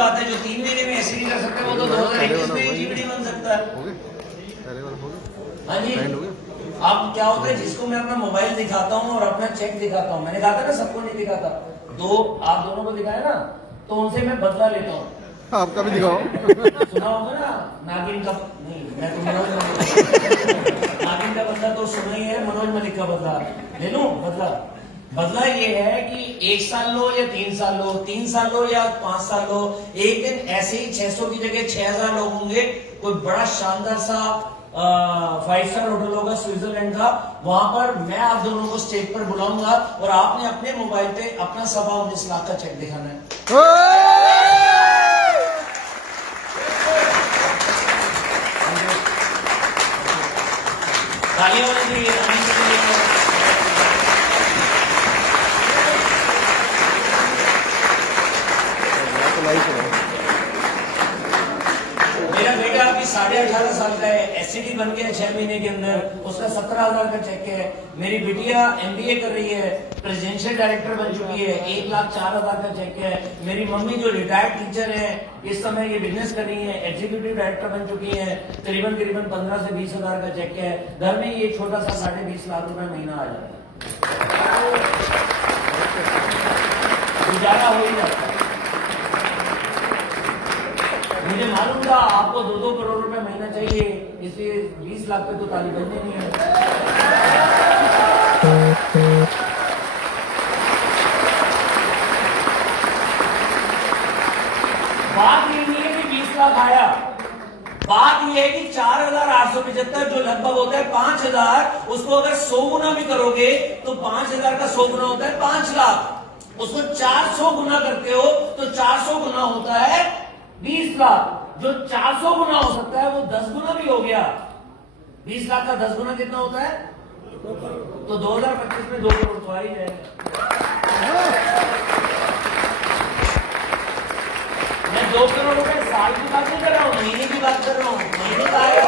बात है, जो 3 महीने में ऐसे नहीं कर सकते वो तो 2021 में जीबीडी बन सकता है। हाँ जी, अब क्या होता है, जिसको मैं अपना मोबाइल दिखाता हूँ और अपना चेक दिखाता हूँ, मैंने कहा था ना सबको नहीं दिखाता, तो आप दोनों को दिखाया ना, तो उनसे मैं बदला लेता हूँ। आपका भी दिखाओ। सुना होगा ना नागिन का, नहीं मैं तो नागिन का बदला तो सुना ही है, मनोज मलिक का बदला ले लूं। बदला ये है कि 1 साल लो या 3 साल लो, 3 साल लो या 5 साल लो, एक दिन ऐसे ही 600 की जगह 6000 लोग होंगे, कोई बड़ा शानदार सा 5 स्टार होटल होगा स्विट्जरलैंड का, वहां पर मैं आप दोनों को स्टेज पर बुलाऊंगा और आपने अपने मोबाइल पे अपना 19.25 लाख का चेक दिखाना है। तालियां होनी चाहिए। मेरा बेटा अभी 18.5 साल का है, एससीडी बन गया 6 महीने के अंदर, उसका 17,000 का चेक है। मेरी बिटिया एमबीए कर रही है, प्रेसिडेंशियल डायरेक्टर बन चुकी है, 1,04,000 का चेक है। मेरी मम्मी जो रिटायर्ड टीचर है, इस समय ये बिजनेस कर रही है, एग्जीक्यूटिव डायरेक्टर बन चुकी है, करीबन 15 से 20 हजार का चेक है। घर में ये छोटा सा 20.5 लाख रुपए महीना आ जाता है, गुजारा हो ही जाता है। मुझे मालूम था आपको 2-2 करोड़ रुपए महीना चाहिए, इसलिए 20 लाख पे तो ताली बजने नहीं है। बात ये नहीं है कि 20 लाख आया, बात ये है कि 4,875 जो लगभग होता है 5,000, उसको अगर 100 गुना भी करोगे तो 5,000 का 100 गुना होता है 5 लाख। उसको 400 गुना करते हो तो 400 गुना होता है 20 लाख। जो 400 गुना हो सकता है वो 10 गुना भी हो गया। 20 लाख का 10 गुना कितना होता है? तो 2025 में 2 करोड़ तो आ ही जाएगा। मैं 2 करोड़ रुपए साल की बात नहीं कर रहा हूं, महीने की बात कर रहा हूं। महीने का आएगा।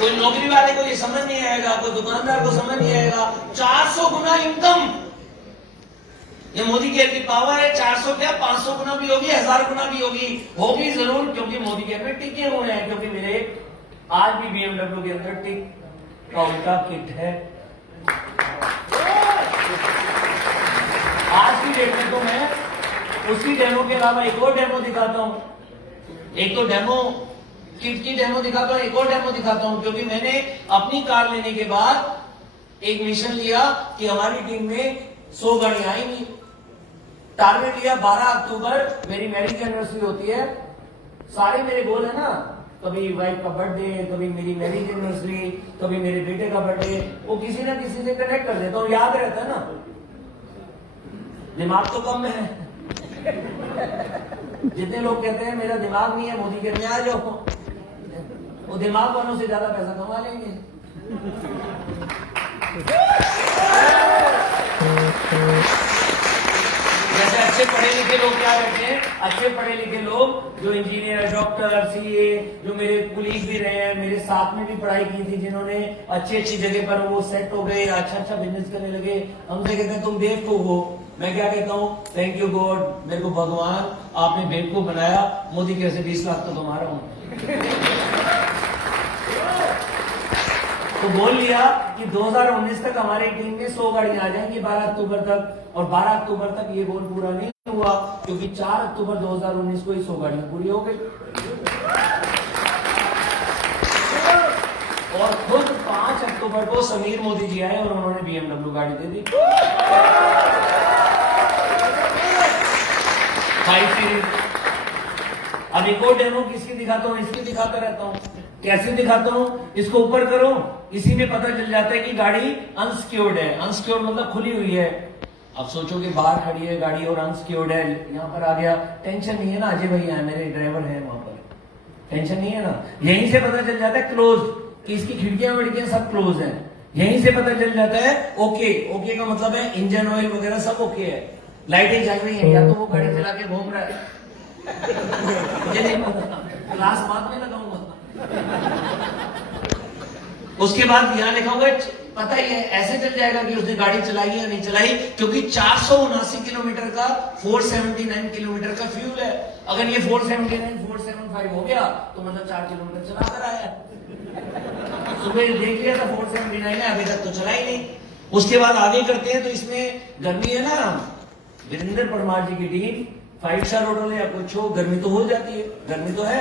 कोई नौकरी वाले को ये समझ नहीं आएगा, कोई दुकानदार को समझ नहीं आएगा। 400 गुना इनकम, ये मोदी केयर की पावर है। 400 क्या 500 गुना भी होगी, 1000 गुना भी होगी जरूर, क्योंकि मोदी केयर में टिके हुए हैं। क्योंकि मेरे आज भी BMW के अंदर टिक का उल्टा किट है। आज की डेट में तो मैं उसी डेमो के अलावा एक और डेमो दिखाता हूं। एक तो डेमो किट की डेमो दिखाता हूं, एक और डेमो दिखाता हूं, क्योंकि मैंने अपनी कार लेने के बाद एक मिशन लिया कि हमारी टीम में 100 गाड़ियां आएंगी। टारगेट लिया 12 अक्टूबर मेरी मैरिज एनिवर्सरी होती है। सारे मेरे गोल है ना, कभी वाइफ का बर्थडे, कभी मेरी मैरिज एनिवर्सरी, कभी मेरे बेटे का बर्थडे, वो किसी ना किसी से कनेक्ट कर देता हूं, याद रहता है ना। दिमाग तो कम है। जितने लोग कहते हैं मेरा दिमाग नहीं है, मोदी के में आ जाओ, वो दिमाग वालों से ज्यादा पैसा कमा लेंगे। जैसे अच्छे पढ़े लिखे लोग क्या करते हैं, अच्छे पढ़े लिखे लोग जो इंजीनियर, डॉक्टर, सीए, जो मेरे कुलीग भी रहे हैं, मेरे साथ में भी पढ़ाई की थी, जिन्होंने अच्छी अच्छी जगह पर वो सेट हो गए, अच्छा बिजनेस करने लगे, हमसे कहते हैं तुम बेवकूफ हो। मैं क्या कहता हूँ, थैंक यू गॉड, मेरे को भगवान आपने बेवकूफ बनाया। मोदी कैसे 20 लाख तो तुम्हारा हूं। तो बोल लिया कि 2019 तक हमारी टीम में 100 गाड़ियां आ जाएंगी 12 अक्टूबर तक, और 12 अक्टूबर तक ये गोल पूरा नहीं हुआ, क्योंकि 4 अक्टूबर 2019 को ही 100 गाड़ियां पूरी हो गई। और खुद 5 अक्टूबर को समीर मोदी जी आए और उन्होंने BMW गाड़ी दे दी 5 सीरीज। अब एक और डेमो किसकी दिखाता हूं, इसकी दिखाता रहता हूं। कैसे दिखाता हूं, इसको ऊपर करो, इसी में पता चल जाता है कि गाड़ी अनसिक्योर्ड है। अनसिक्योर्ड मतलब खुली हुई है। अब सोचो कि बाहर खड़ी है गाड़ी और अनसिक्योर्ड है, यहां पर आ गया, टेंशन नहीं है ना, अजय भैया है मेरे ड्राइवर है वहां पर, टेंशन नहीं है ना। यहीं से पता चल जाता है क्लोज, कि इसकी खिड़कियां विड़कियां सब क्लोज है। यहीं से पता चल जाता है ओके। ओके का मतलब है इंजन ऑयल वगैरह सब ओके है, लाइटें जल रही है, या तो वो गाड़ी चला के घूम रहा है, मुझे नहीं पता, ग्लास बाद में लगाऊंगा। उसके बाद यहाँ लिखा हुआ है, पता ही है ऐसे चल जाएगा कि उसने गाड़ी चलाई या नहीं चलाई, क्योंकि 479 किलोमीटर का 479 किलोमीटर का फ्यूल है। अगर ये 479 475 हो गया तो मतलब 4 किलोमीटर चला कर आया। सुबह देख लिया था 479 है, अभी तक तो चला ही नहीं। उसके बाद आगे करते हैं, तो इसमें गर्मी है ना, वीरेंद्र परमार जी की टीम 5 स्टार होटल या कुछ हो, गर्मी तो हो जाती है, गर्मी तो है।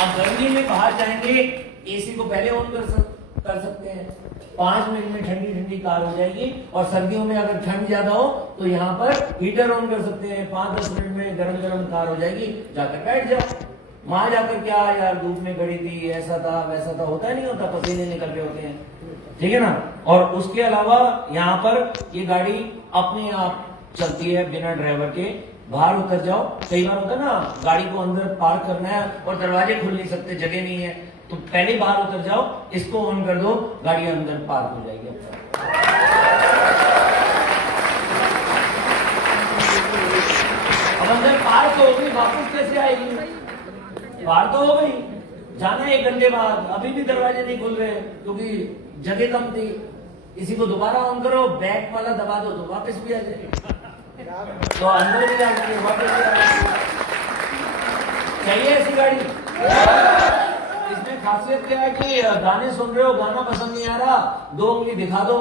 अब गर्मी में बाहर जाएंगे, एसी को पहले ऑन कर सकते हैं, 5 मिनट में ठंडी ठंडी कार हो जाएगी। और सर्दियों में अगर ठंड ज्यादा हो तो यहाँ पर हीटर ऑन कर सकते हैं, 5-10 मिनट में गरम गरम कार हो जाएगी, जाकर बैठ जाओ। वहां जाकर क्या यार धूप में खड़ी थी, ऐसा था वैसा था, होता नहीं होता, पसीने निकल रहे होते हैं, ठीक है ना। और उसके अलावा यहाँ पर ये गाड़ी अपने आप चलती है बिना ड्राइवर के। बाहर उतर जाओ, कई बार होता है ना गाड़ी को अंदर पार्क करना है और दरवाजे खुल नहीं सकते, जगह नहीं है, तो पहले बाहर उतर जाओ, इसको ऑन कर दो, गाड़ी अंदर पार्क हो जाएगी। अब अंदर पार्क हो गई, वापस कैसे आएगी? पार तो हो गई, जाना 1 घंटे बाद, अभी भी दरवाजे नहीं खुल रहे क्योंकि जगह कम थी। इसी को दोबारा ऑन करो, बैक वाला दबा दो तो वापस भी आ जाएगी, तो अंदर भी आ जाएगी, वापस भी आ जाएगी। चाहिए ऐसी गाड़ी? इसमें खासियत क्या है कि गाने सुन रहे हो, गाना पसंद नहीं आ रहा, 2 उंगली दिखा दो,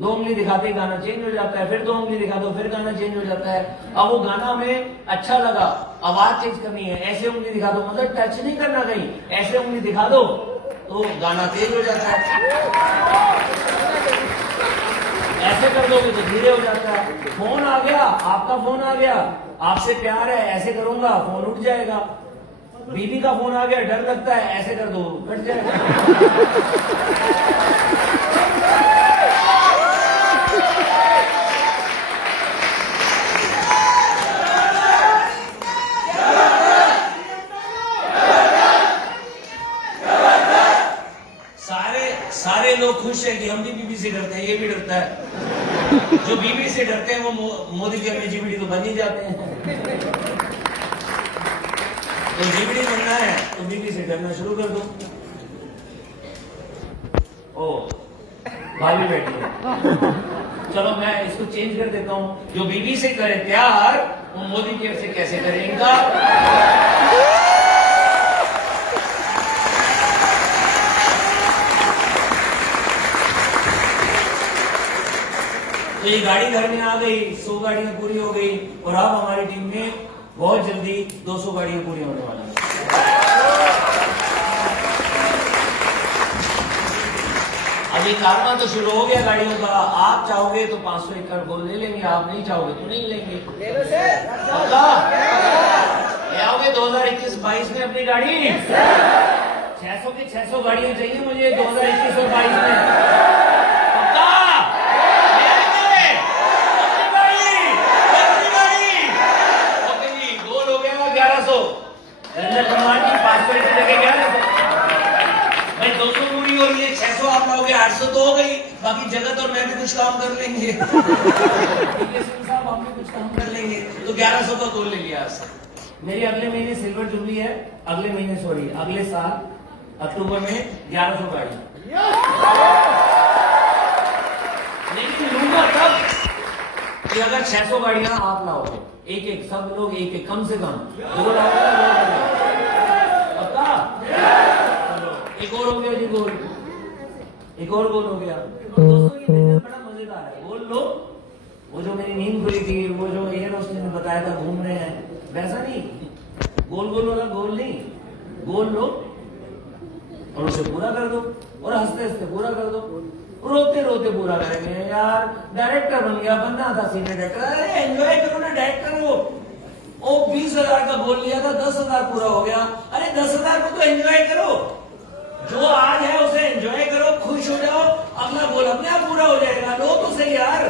2 उंगली दिखाते ही गाना चेंज हो जाता है, फिर 2 उंगली दिखा दो, फिर गाना चेंज हो जाता है। अब वो गाना हमें अच्छा लगा, आवाज चेंज करनी है, ऐसे उंगली दिखा दो, मतलब टच नहीं करना कहीं, ऐसे उंगली दिखा दो तो गाना तेज हो जाता है, ऐसे कर दोगे तो धीरे हो जाता है। फोन आ गया, आपका फोन आ गया, आपसे प्यार है, ऐसे करूंगा फोन उठ जाएगा। बीबी का फोन आ गया, डर लगता है, ऐसे कर दो कट जाएगा। सारे लोग खुश है कि हम भी बीबी से डरते हैं, ये भी डरता है। जो बीबी से डरते हैं वो मोदी के अपने जीबीडी तो बन ही जाते हैं। तो जीबीडी बनना है तो बीबी से डरना शुरू कर दो। ओ भाभी बैठी है, चलो मैं इसको चेंज कर देता हूं। जो बीबी से करे प्यार वो मोदी के से कैसे करेगा? तो ये गाड़ी घर में आ गई, 100 गाड़ियां पूरी हो गई, और अब हमारी टीम में बहुत जल्दी 200 गाड़ियां पूरी होने वाली है। अभी कारवां तो शुरू हो गया गाड़ियों का। आप चाहोगे तो 500 एकड़ गोल ले लेंगे, आप नहीं चाहोगे तो नहीं लेंगे। ले आओगे 2021-22 में अपनी गाड़ी? 600 की 600 गाड़ियां चाहिए मुझे 2021 और 22 में। भाई 200 पूरी हो रही है, 600 आप लाओगे, 800 तो हो गई, बाकी जगत और मैं भी कुछ काम कर लेंगे। साहब हम भी कुछ काम कर लेंगे, तो 1100 का गोल ले लिया। मेरी अगले महीने सिल्वर जुबली है, अगले महीने सॉरी अगले साल अक्टूबर में 1100 गाड़ी, लेकिन लूंगा तब कि अगर 600 गाड़ियां आप लाओगे, एक सब लोग एक कम से कम 2 लाओगे। एक और हो गया जी गोल, एक और गोल हो गया। दोस्तों ये बिजनेस बड़ा मजेदार है। गोल लो, वो जो मेरी नींद खुली थी, वो जो एयर होस्टेस ने बताया था घूम रहे हैं, वैसा नहीं, गोल गोल वाला गोल नहीं, गोल लो और उसे पूरा कर दो, और हंसते हंसते पूरा कर दो, रोते रोते पूरा करेंगे। यार डायरेक्टर बन गया, बनना था सीनियर डायरेक्टर, अरे एंजॉय करो ना डायरेक्टर। वो 20,000 का गोल लिया था, 10,000 पूरा हो गया। अरे 10,000 को तो एंजॉय करो, जो आज है उसे एंजॉय करो, खुश हो जाओ, अगला गोल अपने आप पूरा हो जाएगा। लो तो सही यार।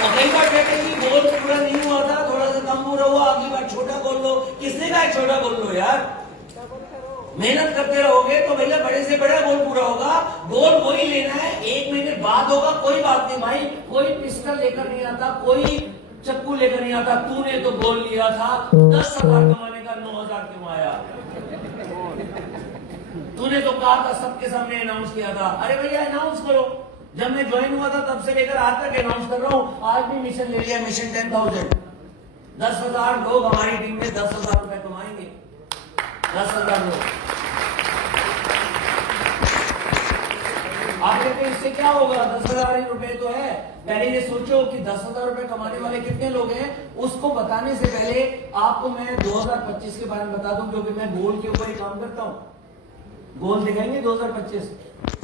और कई बार कहते हैं कि गोल पूरा नहीं हुआ था, थोड़ा सा कम पूरा हुआ, अगली बार छोटा गोल लो। किसने कहा छोटा गोल लो यार? मेहनत करते रहोगे तो भैया बड़े से बड़ा गोल पूरा होगा। गोल वही लेना है, 1 महीने बाद होगा, कोई बात नहीं भाई। कोई पिस्टल लेकर नहीं आता, कोई चक्कू लेकर नहीं आता। तूने तो गोल लिया था 10,000 कमाने का, 9,000 क्यों आया? तूने तो कहा था, सबके सामने अनाउंस किया था। अरे भैया अनाउंस करो। जब मैं ज्वाइन हुआ था तब से लेकर आज तक अनाउंस कर रहा हूं। आज भी मिशन ले लिया, मिशन 10,000। 10,000 लोग हमारी टीम में 10,000 रुपए कमाएंगे। 10,000 लोग। आप कहते हैं इससे क्या होगा? 10,000 रुपए तो है। पहले ये सोचो कि 10,000 रुपए कमाने वाले कितने लोग हैं। उसको बताने से पहले आपको मैं 2025 के बारे में बता दूं, क्योंकि मैं गोल के ऊपर ही काम करता हूं। गोल दिखाएंगे 2025,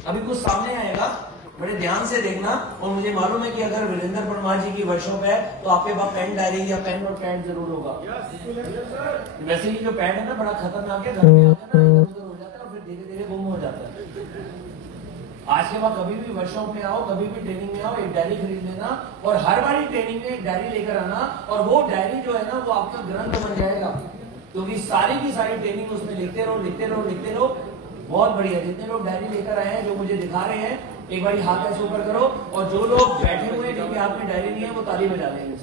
अभी कुछ सामने आएगा, बड़े ध्यान से देखना। और मुझे मालूम है कि अगर वीरेंद्र परमार जी की वर्कशॉप है तो आपके पास पेन डायरी या पेन और पैड जरूर होगा। वैसे ही जो पैड है ना बड़ा खतरनाक है, घर में आता है ना इधर उधर हो जाता है और फिर धीरे धीरे गुम हो जाता है। आज के बाद कभी भी वर्कशॉप में आओ, कभी भी ट्रेनिंग में आओ, एक डायरी खरीद लेना और हर बारी ट्रेनिंग में एक डायरी लेकर आना। और वो डायरी जो है ना वो आपका ग्रंथ बन जाएगा, क्योंकि सारी की सारी ट्रेनिंग उसमें लिखते रहो लिखते रहो लिखते रहो। बहुत बढ़िया। जितने लोग डायरी लेकर आए हैं, जो मुझे दिखा रहे हैं, एक बार हाथ ऐसे ऊपर करो। और जो लोग बैठे हुए हैं जिनके हाथ में डायरी नहीं है वो ताली बजा देंगे।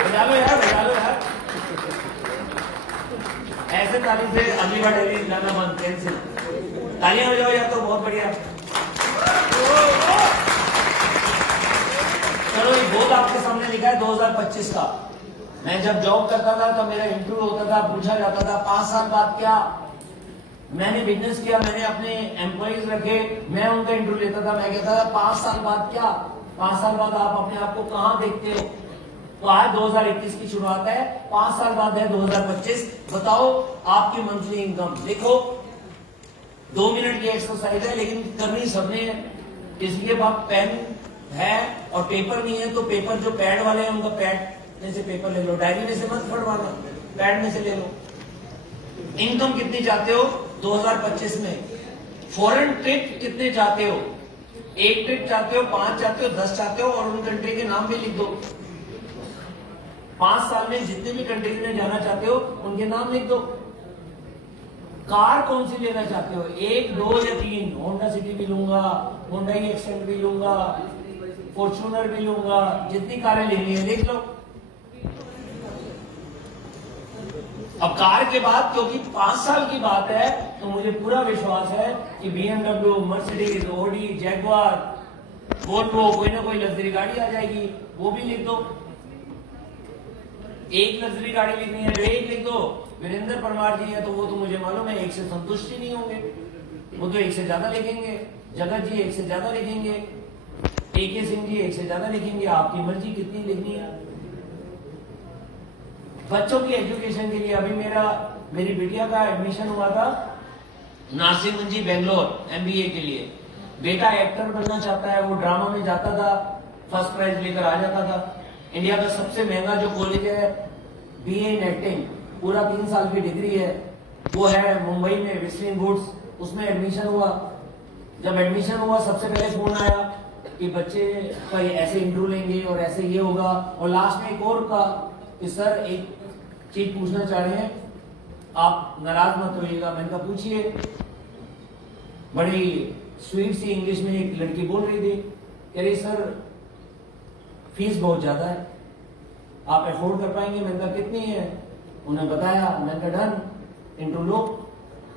बजा लो यार, बजा लो यार। ऐसे ताली से अगली बार डायरी लाना बंद, कैंसिल। तालियां बजाओ यार, तो बहुत बढ़िया। चलो ये गोल आपके सामने लिखा है 2025 का। मैं जब जॉब करता था तो मेरा इंटरव्यू होता था, पूछा जाता था 5 साल बाद क्या। मैंने बिजनेस किया, मैंने अपने एम्प्लॉइज रखे, मैं उनका इंटरव्यू लेता था। मैं कहता था 5 साल बाद क्या, 5 साल बाद आप अपने आप को कहां देखते हो। तो आज 2021 की शुरुआत है, 5 साल बाद है 2025। बताओ आपकी मंथली इनकम लिखो। 2 मिनट की एक्सरसाइज है, लेकिन करनी सबने है। इसलिए आप पेन है और पेपर नहीं है तो पेपर, जो पैड वाले हैं उनका पैड में से पेपर ले लो, डायरी में से मत फटवाना, पैड में से ले लो। इनकम कितनी चाहते हो 2025 में? फॉरेन ट्रिप कितने चाहते हो? 1 ट्रिप चाहते हो, 5 चाहते हो, 10 चाहते हो? और उन कंट्री के नाम भी लिख दो। 5 साल में जितने भी कंट्री में जाना चाहते हो उनके नाम लिख दो। कार कौन सी लेना चाहते हो? 1, 2 या 3? होंडा सिटी भी लूंगा, होंडा एक्सेंट भी लूंगा, फॉर्च्यूनर भी लूंगा। जितनी कारें लेनी है लिख लो। अब कार के बाद, क्योंकि 5 साल की बात है, तो मुझे पूरा विश्वास है कि BMW, Mercedes, Audi, Jaguar, Volvo, कोई ना कोई लग्जरी गाड़ी आ जाएगी, वो भी लिख दो। एक लग्जरी गाड़ी लिखनी है, एक लिख दो। वीरेंद्र परमार जी है तो वो तो मुझे मालूम है एक से संतुष्ट ही नहीं होंगे, वो तो एक से ज्यादा लिखेंगे। जगत जी एक से ज्यादा लिखेंगे, AK सिंह जी एक से ज्यादा लिखेंगे। आपकी मर्जी कितनी लिखनी है। बच्चों की एजुकेशन के लिए अभी मेरी बिटिया का एडमिशन हुआ था नासिर मंजी बेंगलोर MBA के लिए। बेटा एक्टर बनना चाहता है, वो ड्रामा में जाता था, फर्स्ट प्राइज लेकर आ जाता था। इंडिया का सबसे महंगा जो कॉलेज है BA इन एक्टिंग, पूरा 3 साल की डिग्री है, वो है मुंबई में विस्लिंग वुड्स। उसमें एडमिशन हुआ। जब एडमिशन हुआ सबसे पहले फोन आया कि बच्चे का ऐसे इंटरव्यू लेंगे और ऐसे ये होगा। और लास्ट में एक और का कि सर एक चीज पूछना चाह रहे हैं, आप नाराज मत होइएगा। मैंने कहा पूछिए। बड़ी स्वीट सी इंग्लिश में एक लड़की बोल रही थी, कह रही सर फीस बहुत ज्यादा है, आप अफोर्ड कर पाएंगे? मैंने कहा कितनी है? उन्हें बताया। मैंने कहा डन, इंटरव्यू लो।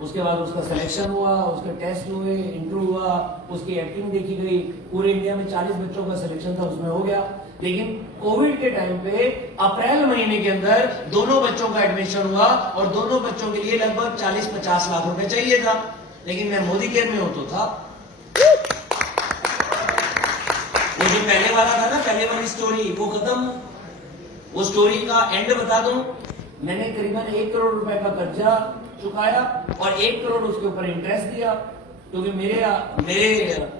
उसके बाद उसका सिलेक्शन हुआ, उसके टेस्ट हुए, इंटरव्यू हुआ, उसकी एक्टिंग देखी गई। पूरे इंडिया में 40 बच्चों का सिलेक्शन था, उसमें हो गया। लेकिन कोविड के टाइम पे अप्रैल महीने के अंदर दोनों बच्चों का एडमिशन हुआ और दोनों बच्चों के लिए लगभग 40-50 लाख रुपए चाहिए था। लेकिन मैं मोदी केयर में हो तो था। वो जो पहले वाला था ना, पहले वाली स्टोरी, वो खत्म। वो स्टोरी का एंड बता दूं, मैंने करीबन 1 करोड़ रुपए का कर्जा चुकाया और 1 करोड़ उसके ऊपर इंटरेस्ट दिया। क्योंकि मेरे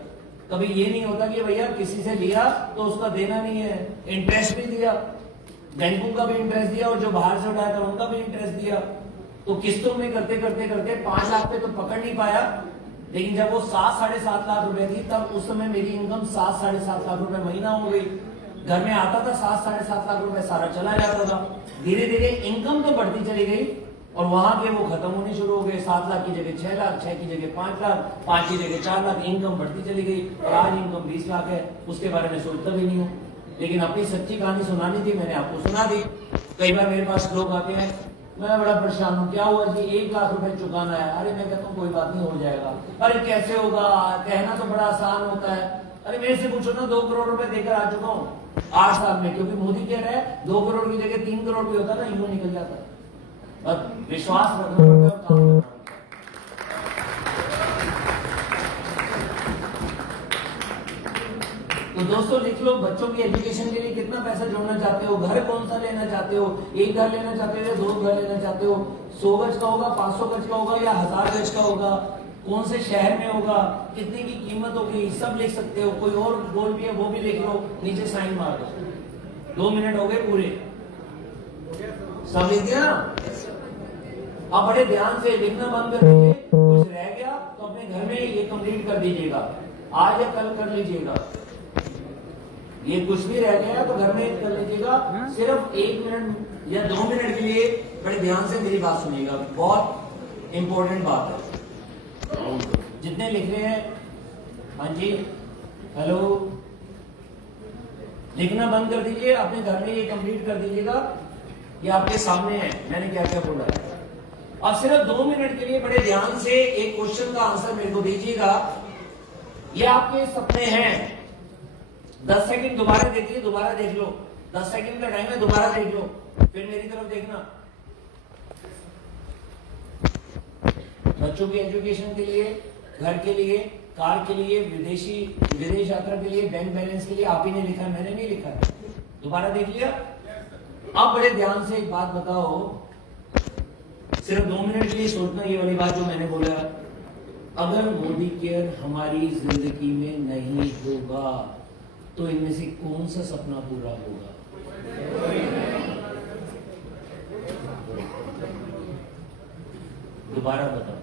कभी ये नहीं होता कि भैया किसी से लिया तो उसका देना नहीं है, इंटरेस्ट भी दिया, बैंकों का भी इंटरेस्ट दिया और जो बाहर से उठाया था उनका भी इंटरेस्ट दिया। तो किस्तों में करते करते करते 5 लाख पे तो पकड़ नहीं पाया। लेकिन जब वो 7-7.5 लाख रुपए थी, तब उस समय मेरी इनकम 7-7.5 लाख रुपए महीना हो गई। घर में आता था 7-7.5 लाख रुपए, सारा चला जाता था। धीरे धीरे इनकम तो बढ़ती चली गई, और वहां के वो खत्म होने शुरू हो गए। 7 लाख की जगह 6 लाख, 6 की जगह 5 लाख, 5 की जगह 4 लाख, इनकम बढ़ती चली गई और आज इनकम 20 लाख है। उसके बारे में सोचता भी नहीं हूँ, लेकिन अपनी सच्ची कहानी सुनानी थी, मैंने आपको सुना दी। कई बार मेरे पास लोग आते हैं, मैं बड़ा परेशान हूँ, क्या हुआ जी 1 लाख रुपए चुकाना है। अरे मैं कहता हूँ कोई बात नहीं, हो जाएगा। अरे कैसे होगा, कहना तो बड़ा आसान होता है। अरे मेरे से पूछो ना, 2 करोड़ रुपए देकर आ चुका हूँ 8 साल में, क्योंकि मोदी कह रहा है 2 करोड़ की जगह 3 करोड़ भी होता ना, यूं निकल जाता। और विश्वास रखना पड़ता है और काम करना पड़ता है। तो दोस्तों लिख लो, बच्चों की एजुकेशन के लिए कितना पैसा जोड़ना चाहते हो, घर कौन सा लेना चाहते हो, 1 घर लेना चाहते हो या 2 घर लेना चाहते हो, 100 गज का होगा, 500 गज का होगा या 1000 गज का होगा, कौन से शहर में होगा, कितने की कीमत होगी, सब लिख सकते हो। कोई और गोल भी है वो भी लिख लो, नीचे साइन मार दो। 2 मिनट हो गए पूरे, सब लिख दिया ना। अब बड़े ध्यान से लिखना बंद कर दीजिए, कुछ रह गया तो अपने घर में ये कंप्लीट कर दीजिएगा, आज या कल कर लीजिएगा। ये कुछ भी रह गया तो घर में कर लीजिएगा। सिर्फ 1 मिनट या 2 मिनट के लिए बड़े ध्यान से मेरी बात सुनिएगा, बहुत इंपॉर्टेंट बात है। जितने लिख रहे हैं, हाँ जी, हेलो, लिखना बंद कर दीजिए, अपने घर में ये कंप्लीट कर दीजिएगा। ये आपके सामने है, मैंने क्या क्या बोला है। अब सिर्फ 2 मिनट के लिए बड़े ध्यान से एक क्वेश्चन का आंसर मेरे को दीजिएगा। ये आपके सपने हैं। 10 सेकंड दोबारा देखिए, दोबारा देख लो, 10 सेकंड का टाइम है, दोबारा देख लो, फिर मेरी तरफ देखना। बच्चों की एजुकेशन के लिए, घर के लिए, कार के लिए, विदेश यात्रा के लिए, बैंक बैलेंस के लिए आप ही ने लिखा है, मैंने नहीं लिखा है। दोबारा देख लिया। अब बड़े ध्यान से एक बात बताओ, सिर्फ 2 मिनट के लिए सोचना ये वाली बात जो मैंने बोला। अगर मोदी केयर हमारी जिंदगी में नहीं होगा तो इनमें से कौन सा सपना पूरा होगा? दोबारा बताओ।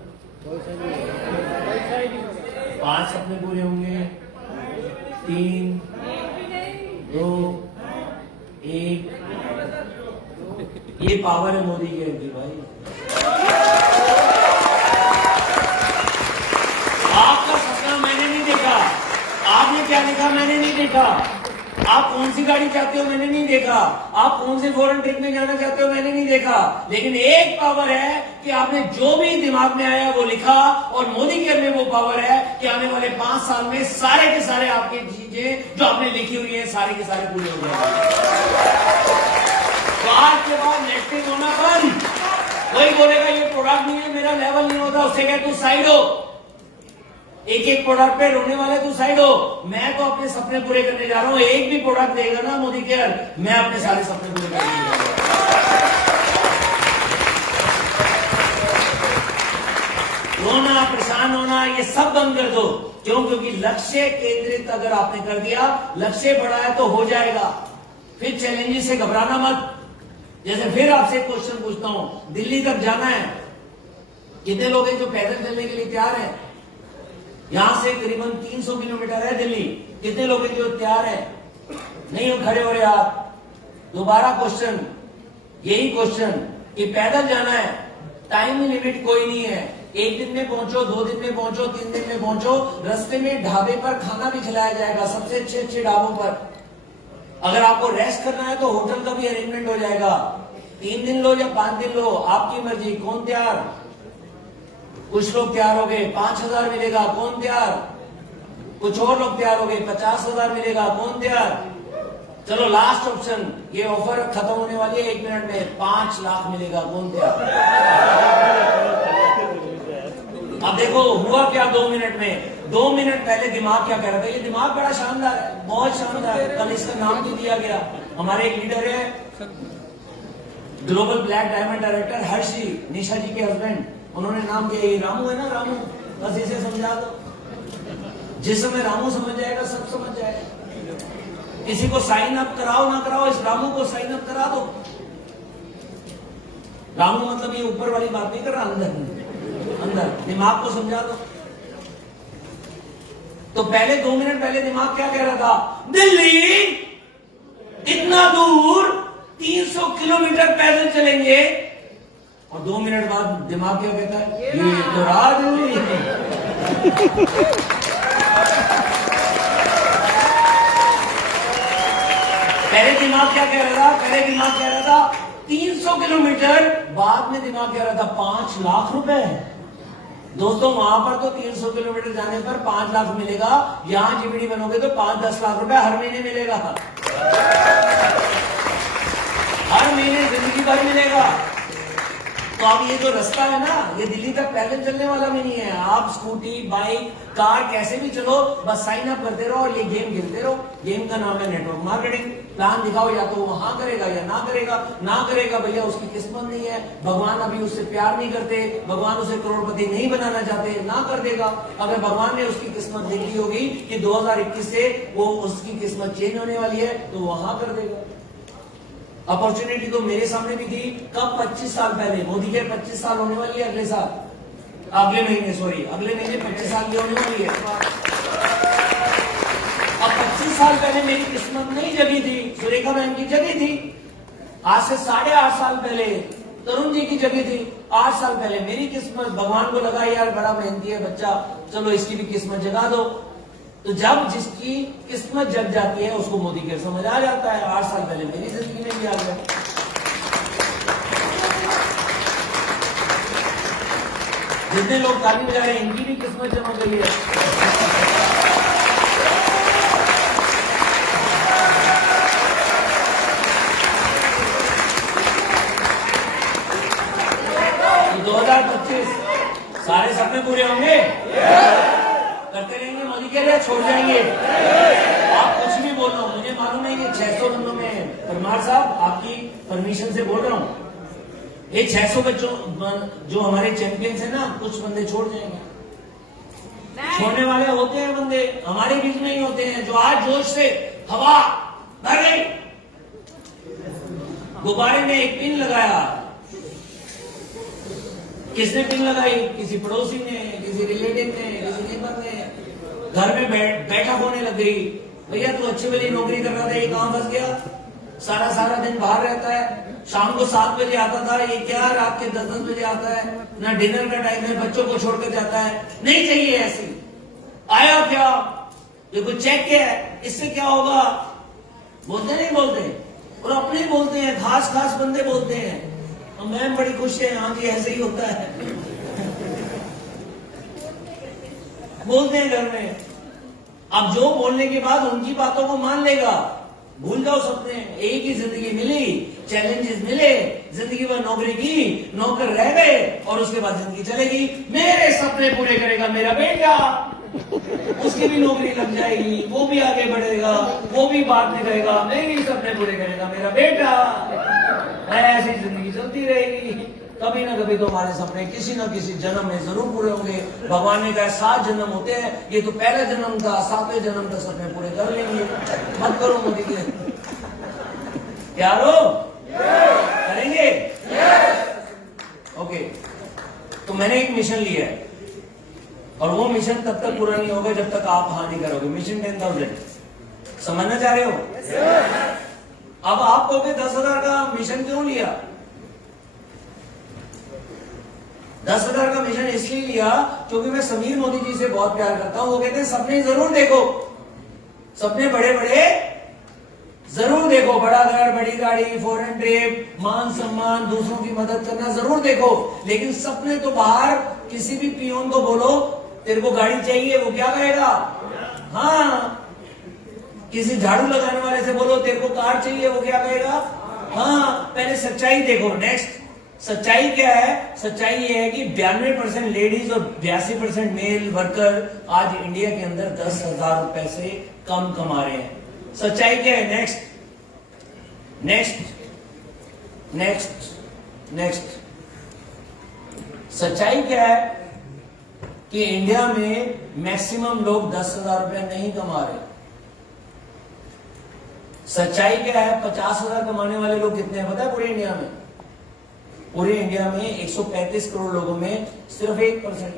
5 सपने पूरे होंगे, 3, 2, 1। ये पावर है मोदी केयर की भाई। आपका सपना मैंने नहीं देखा, आपने क्या देखा मैंने नहीं देखा। आप कौन सी गाड़ी चाहते हो मैंने नहीं देखा, आप कौन से फॉरेन ट्रिप में जाना चाहते हो मैंने नहीं देखा। लेकिन एक पावर है कि आपने जो भी दिमाग में आया वो लिखा, और मोदी केयर में वो पावर है कि आने वाले 5 साल में सारे के सारे आपकी चीजें जो आपने लिखी हुई है सारे के सारे पूरे हो जाएंगे। तो आज के बाद नेगेटिव होना बंद। कोई बोलेगा ये प्रोडक्ट नहीं है, मेरा लेवल नहीं होता, उससे कहे तू साइड हो, एक प्रोडक्ट पे रोने वाले तू साइड हो। मैं तो अपने सपने पूरे करने जा रहा हूं। एक भी प्रोडक्ट देगा ना मोदी केयर, मैं अपने सारे सपने पूरे करने जा रहा हूं। रोना, परेशान होना, ये सब बंद कर दो। क्यों? क्योंकि लक्ष्य केंद्रित अगर आपने कर दिया, लक्ष्य बड़ा है तो हो जाएगा। फिर चैलेंजेस से घबराना मत। जैसे फिर आपसे एक क्वेश्चन पूछता हूं, दिल्ली तक जाना है, कितने लोग हैं जो पैदल चलने के लिए तैयार हैं? यहां से करीबन 300 किलोमीटर है दिल्ली, कितने लोग हैं जो तैयार है? नहीं हो खड़े हो रहे आप। दोबारा क्वेश्चन, यही क्वेश्चन कि पैदल जाना है, टाइम लिमिट कोई नहीं है। 1 दिन में पहुंचो, 2 दिन में पहुंचो, 3 दिन में पहुंचो। रास्ते में ढाबे पर खाना भी खिलाया जाएगा, सबसे अच्छे अच्छे ढाबों पर। अगर आपको रेस्ट करना है तो होटल का भी अरेंजमेंट हो जाएगा। 3 दिन लो या 5 दिन लो, आपकी मर्जी। कौन तैयार? कुछ लोग तैयार हो गए, 5000 मिलेगा, कौन तैयार? कुछ और लोग तैयार हो गए, 50,000 मिलेगा, कौन तैयार? चलो लास्ट ऑप्शन, ये ऑफर खत्म होने वाली है 1 मिनट में, 5 लाख मिलेगा, कौन तैयार? अब देखो हुआ क्या 2 मिनट में। 2 मिनट पहले दिमाग क्या कह रहा था? ये दिमाग बड़ा शानदार है, बहुत शानदार है। कल इसका नाम भी दिया गया। हमारे एक लीडर है, global black diamond director Harshi, निशा जी के हस्बैंड, उन्होंने नाम दिया, ये रामू है ना, रामू, बस इसे समझा दो। जिस समय रामू समझ जाएगा सब समझ जाएगा। किसी को साइन अप कराओ ना कराओ, इस रामू को साइन अप करा दो। रामू मतलब ये ऊपर वाली बात नहीं कर रहा, अंदर दिमाग को समझा दो। तो पहले 2 मिनट पहले दिमाग क्या कह रहा था? दिल्ली इतना दूर 300 किलोमीटर पैदल चलेंगे, और और 2 मिनट बाद दिमाग क्या कहता है, ये तो राज हुई। पहले दिमाग क्या कह रहा था, 300 किलोमीटर, बाद में दिमाग कह रहा था 5 लाख रुपए। दोस्तों वहां पर तो 300 किलोमीटर जाने पर 5 लाख मिलेगा, यहां जीबीडी बनोगे तो 5-10 लाख रुपए हर महीने मिलेगा, हर महीने जिंदगी भर मिलेगा। तो अब ये जो रास्ता है ना, ये दिल्ली तक पैदल चलने वाला भी नहीं है। आप स्कूटी, बाइक, कार कैसे भी चलो, बस साइन अप करते रहो और ये गेम खेलते रहो। गेम का नाम है नेटवर्क मार्केटिंग। प्लान दिखाओ, या तो वहां करेगा या ना करेगा। ना करेगा भैया, उसकी किस्मत नहीं है, भगवान अभी उससे प्यार नहीं करते, भगवान उसे करोड़पति नहीं बनाना चाहते, ना कर देगा। अगर भगवान ने उसकी किस्मत देखी होगी कि 2021 से वो उसकी किस्मत चेंज होने वाली है, तो वहां कर देगा। अपॉर्चुनिटी तो मेरे सामने भी थी। कब? 25 साल पहले। मोदी के 25 साल होने वाली है अगले साल, अगले महीने 25 साल की होने वाली है। अब 25 साल पहले मेरी किस्मत नहीं जगी थी, सुरेखा मैम की जगी थी। आज से 8.5 साल पहले तरुण जी की जगी थी। 8 साल पहले मेरी किस्मत, भगवान को लगा यार बड़ा मेहनती है बच्चा, चलो इसकी भी किस्मत जगा दो। तो जब जिसकी किस्मत जग जाती है उसको मोदी केयर समझ आ जाता है। 8 साल पहले मेरी जिंदगी में भी आ गया। जितने लोग ताली बजा रहे हैं इनकी भी किस्मत जमा गई है। तो 2025 सारे सपने पूरे होंगे, करते रहेंगे मोदी के लिए, छोड़ जाएंगे। आप कुछ भी बोल रहे हो, मुझे मालूम है ये 600 बंदों में, परमार साहब आपकी परमिशन से बोल रहा हूं, ये 600 बच्चों जो हमारे चैंपियंस है ना, कुछ बंदे छोड़ जाएंगे। छोड़ने वाले होते हैं बंदे, हमारे बीच में ही होते हैं, जो आज जोश से हवा भर गई, गुब्बारे में एक पिन लगाया। किसने पिन लगाई? किसी पड़ोसी ने, किसी रिलेटिव ने, किसी नेबर ने। घर में बैठा होने लग गई, भैया तू अच्छी वाली नौकरी कर रहा था, ये कहां फंस गया? सारा दिन बाहर रहता है, शाम को 7 बजे आता था, ये क्या रात के 10-10 बजे आता है, ना डिनर का टाइम है, बच्चों को छोड़कर जाता है। नहीं चाहिए ऐसी। आया क्या? ये कोई चेक क्या है, इससे क्या होगा? बोलते नहीं बोलते, और अपने बोलते हैं, खास बंदे बोलते हैं। मैम बड़ी खुश है, हाँ जी ऐसे ही होता है, बोलते हैं घर में। अब जो बोलने के बाद उनकी बातों को मान लेगा, भूल जाओ सपने। एक ही जिंदगी मिली, चैलेंजेस मिले, जिंदगी भर नौकरी की, नौकर रह गए, और उसके बाद जिंदगी चलेगी। मेरे सपने पूरे करेगा मेरा बेटा, उसकी भी नौकरी लग जाएगी, वो भी आगे बढ़ेगा, वो भी बात नहीं करेगा, मेरे सपने पूरे करेगा मेरा बेटा। ऐसी जिंदगी चलती रहेगी। कभी ना कभी तो हमारे सपने किसी न किसी जन्म में जरूर पूरे होंगे। भगवान ने कहा 7 जन्म होते हैं, ये तो पहला जन्म था, 7वें जन्म तक सपने पूरे कर लेंगे। मत करो मोदी के, यारो करेंगे। ओके, तो मैंने एक मिशन लिया है, और वो मिशन तब तक पूरा नहीं होगा जब तक आप हाँ नहीं करोगे। मिशन 10,000 समझना चाह रहे हो? अब आप कहोगे 10,000 का मिशन क्यों लिया? 10,000 का मिशन इसलिए लिया क्योंकि मैं समीर मोदी जी से बहुत प्यार करता हूं। वो कहते हैं सपने जरूर देखो, सपने बड़े बड़े जरूर देखो, बड़ा घर, बड़ी गाड़ी, फॉरेन ट्रिप, मान सम्मान, दूसरों की मदद करना जरूर देखो, लेकिन सपने तो बाहर किसी भी पियोन को बोलो तेरे को गाड़ी चाहिए, वो क्या कहेगा? हाँ। किसी झाड़ू लगाने वाले से बोलो तेरे को कार चाहिए, वो क्या कहेगा? हाँ। पहले सच्चाई देखो। नेक्स्ट, सच्चाई क्या है? सच्चाई ये है कि 92% लेडीज और 82% मेल वर्कर आज इंडिया के अंदर 10,000 रुपए से कम कमा रहे हैं। सच्चाई क्या है? नेक्स्ट सच्चाई क्या है कि इंडिया में मैक्सिमम लोग 10,000 रुपए नहीं कमा रहे। सच्चाई क्या है? 50,000 कमाने वाले लोग कितने हैं पता है पूरे इंडिया में? पूरे इंडिया में 135 करोड़ लोगों में सिर्फ 1%।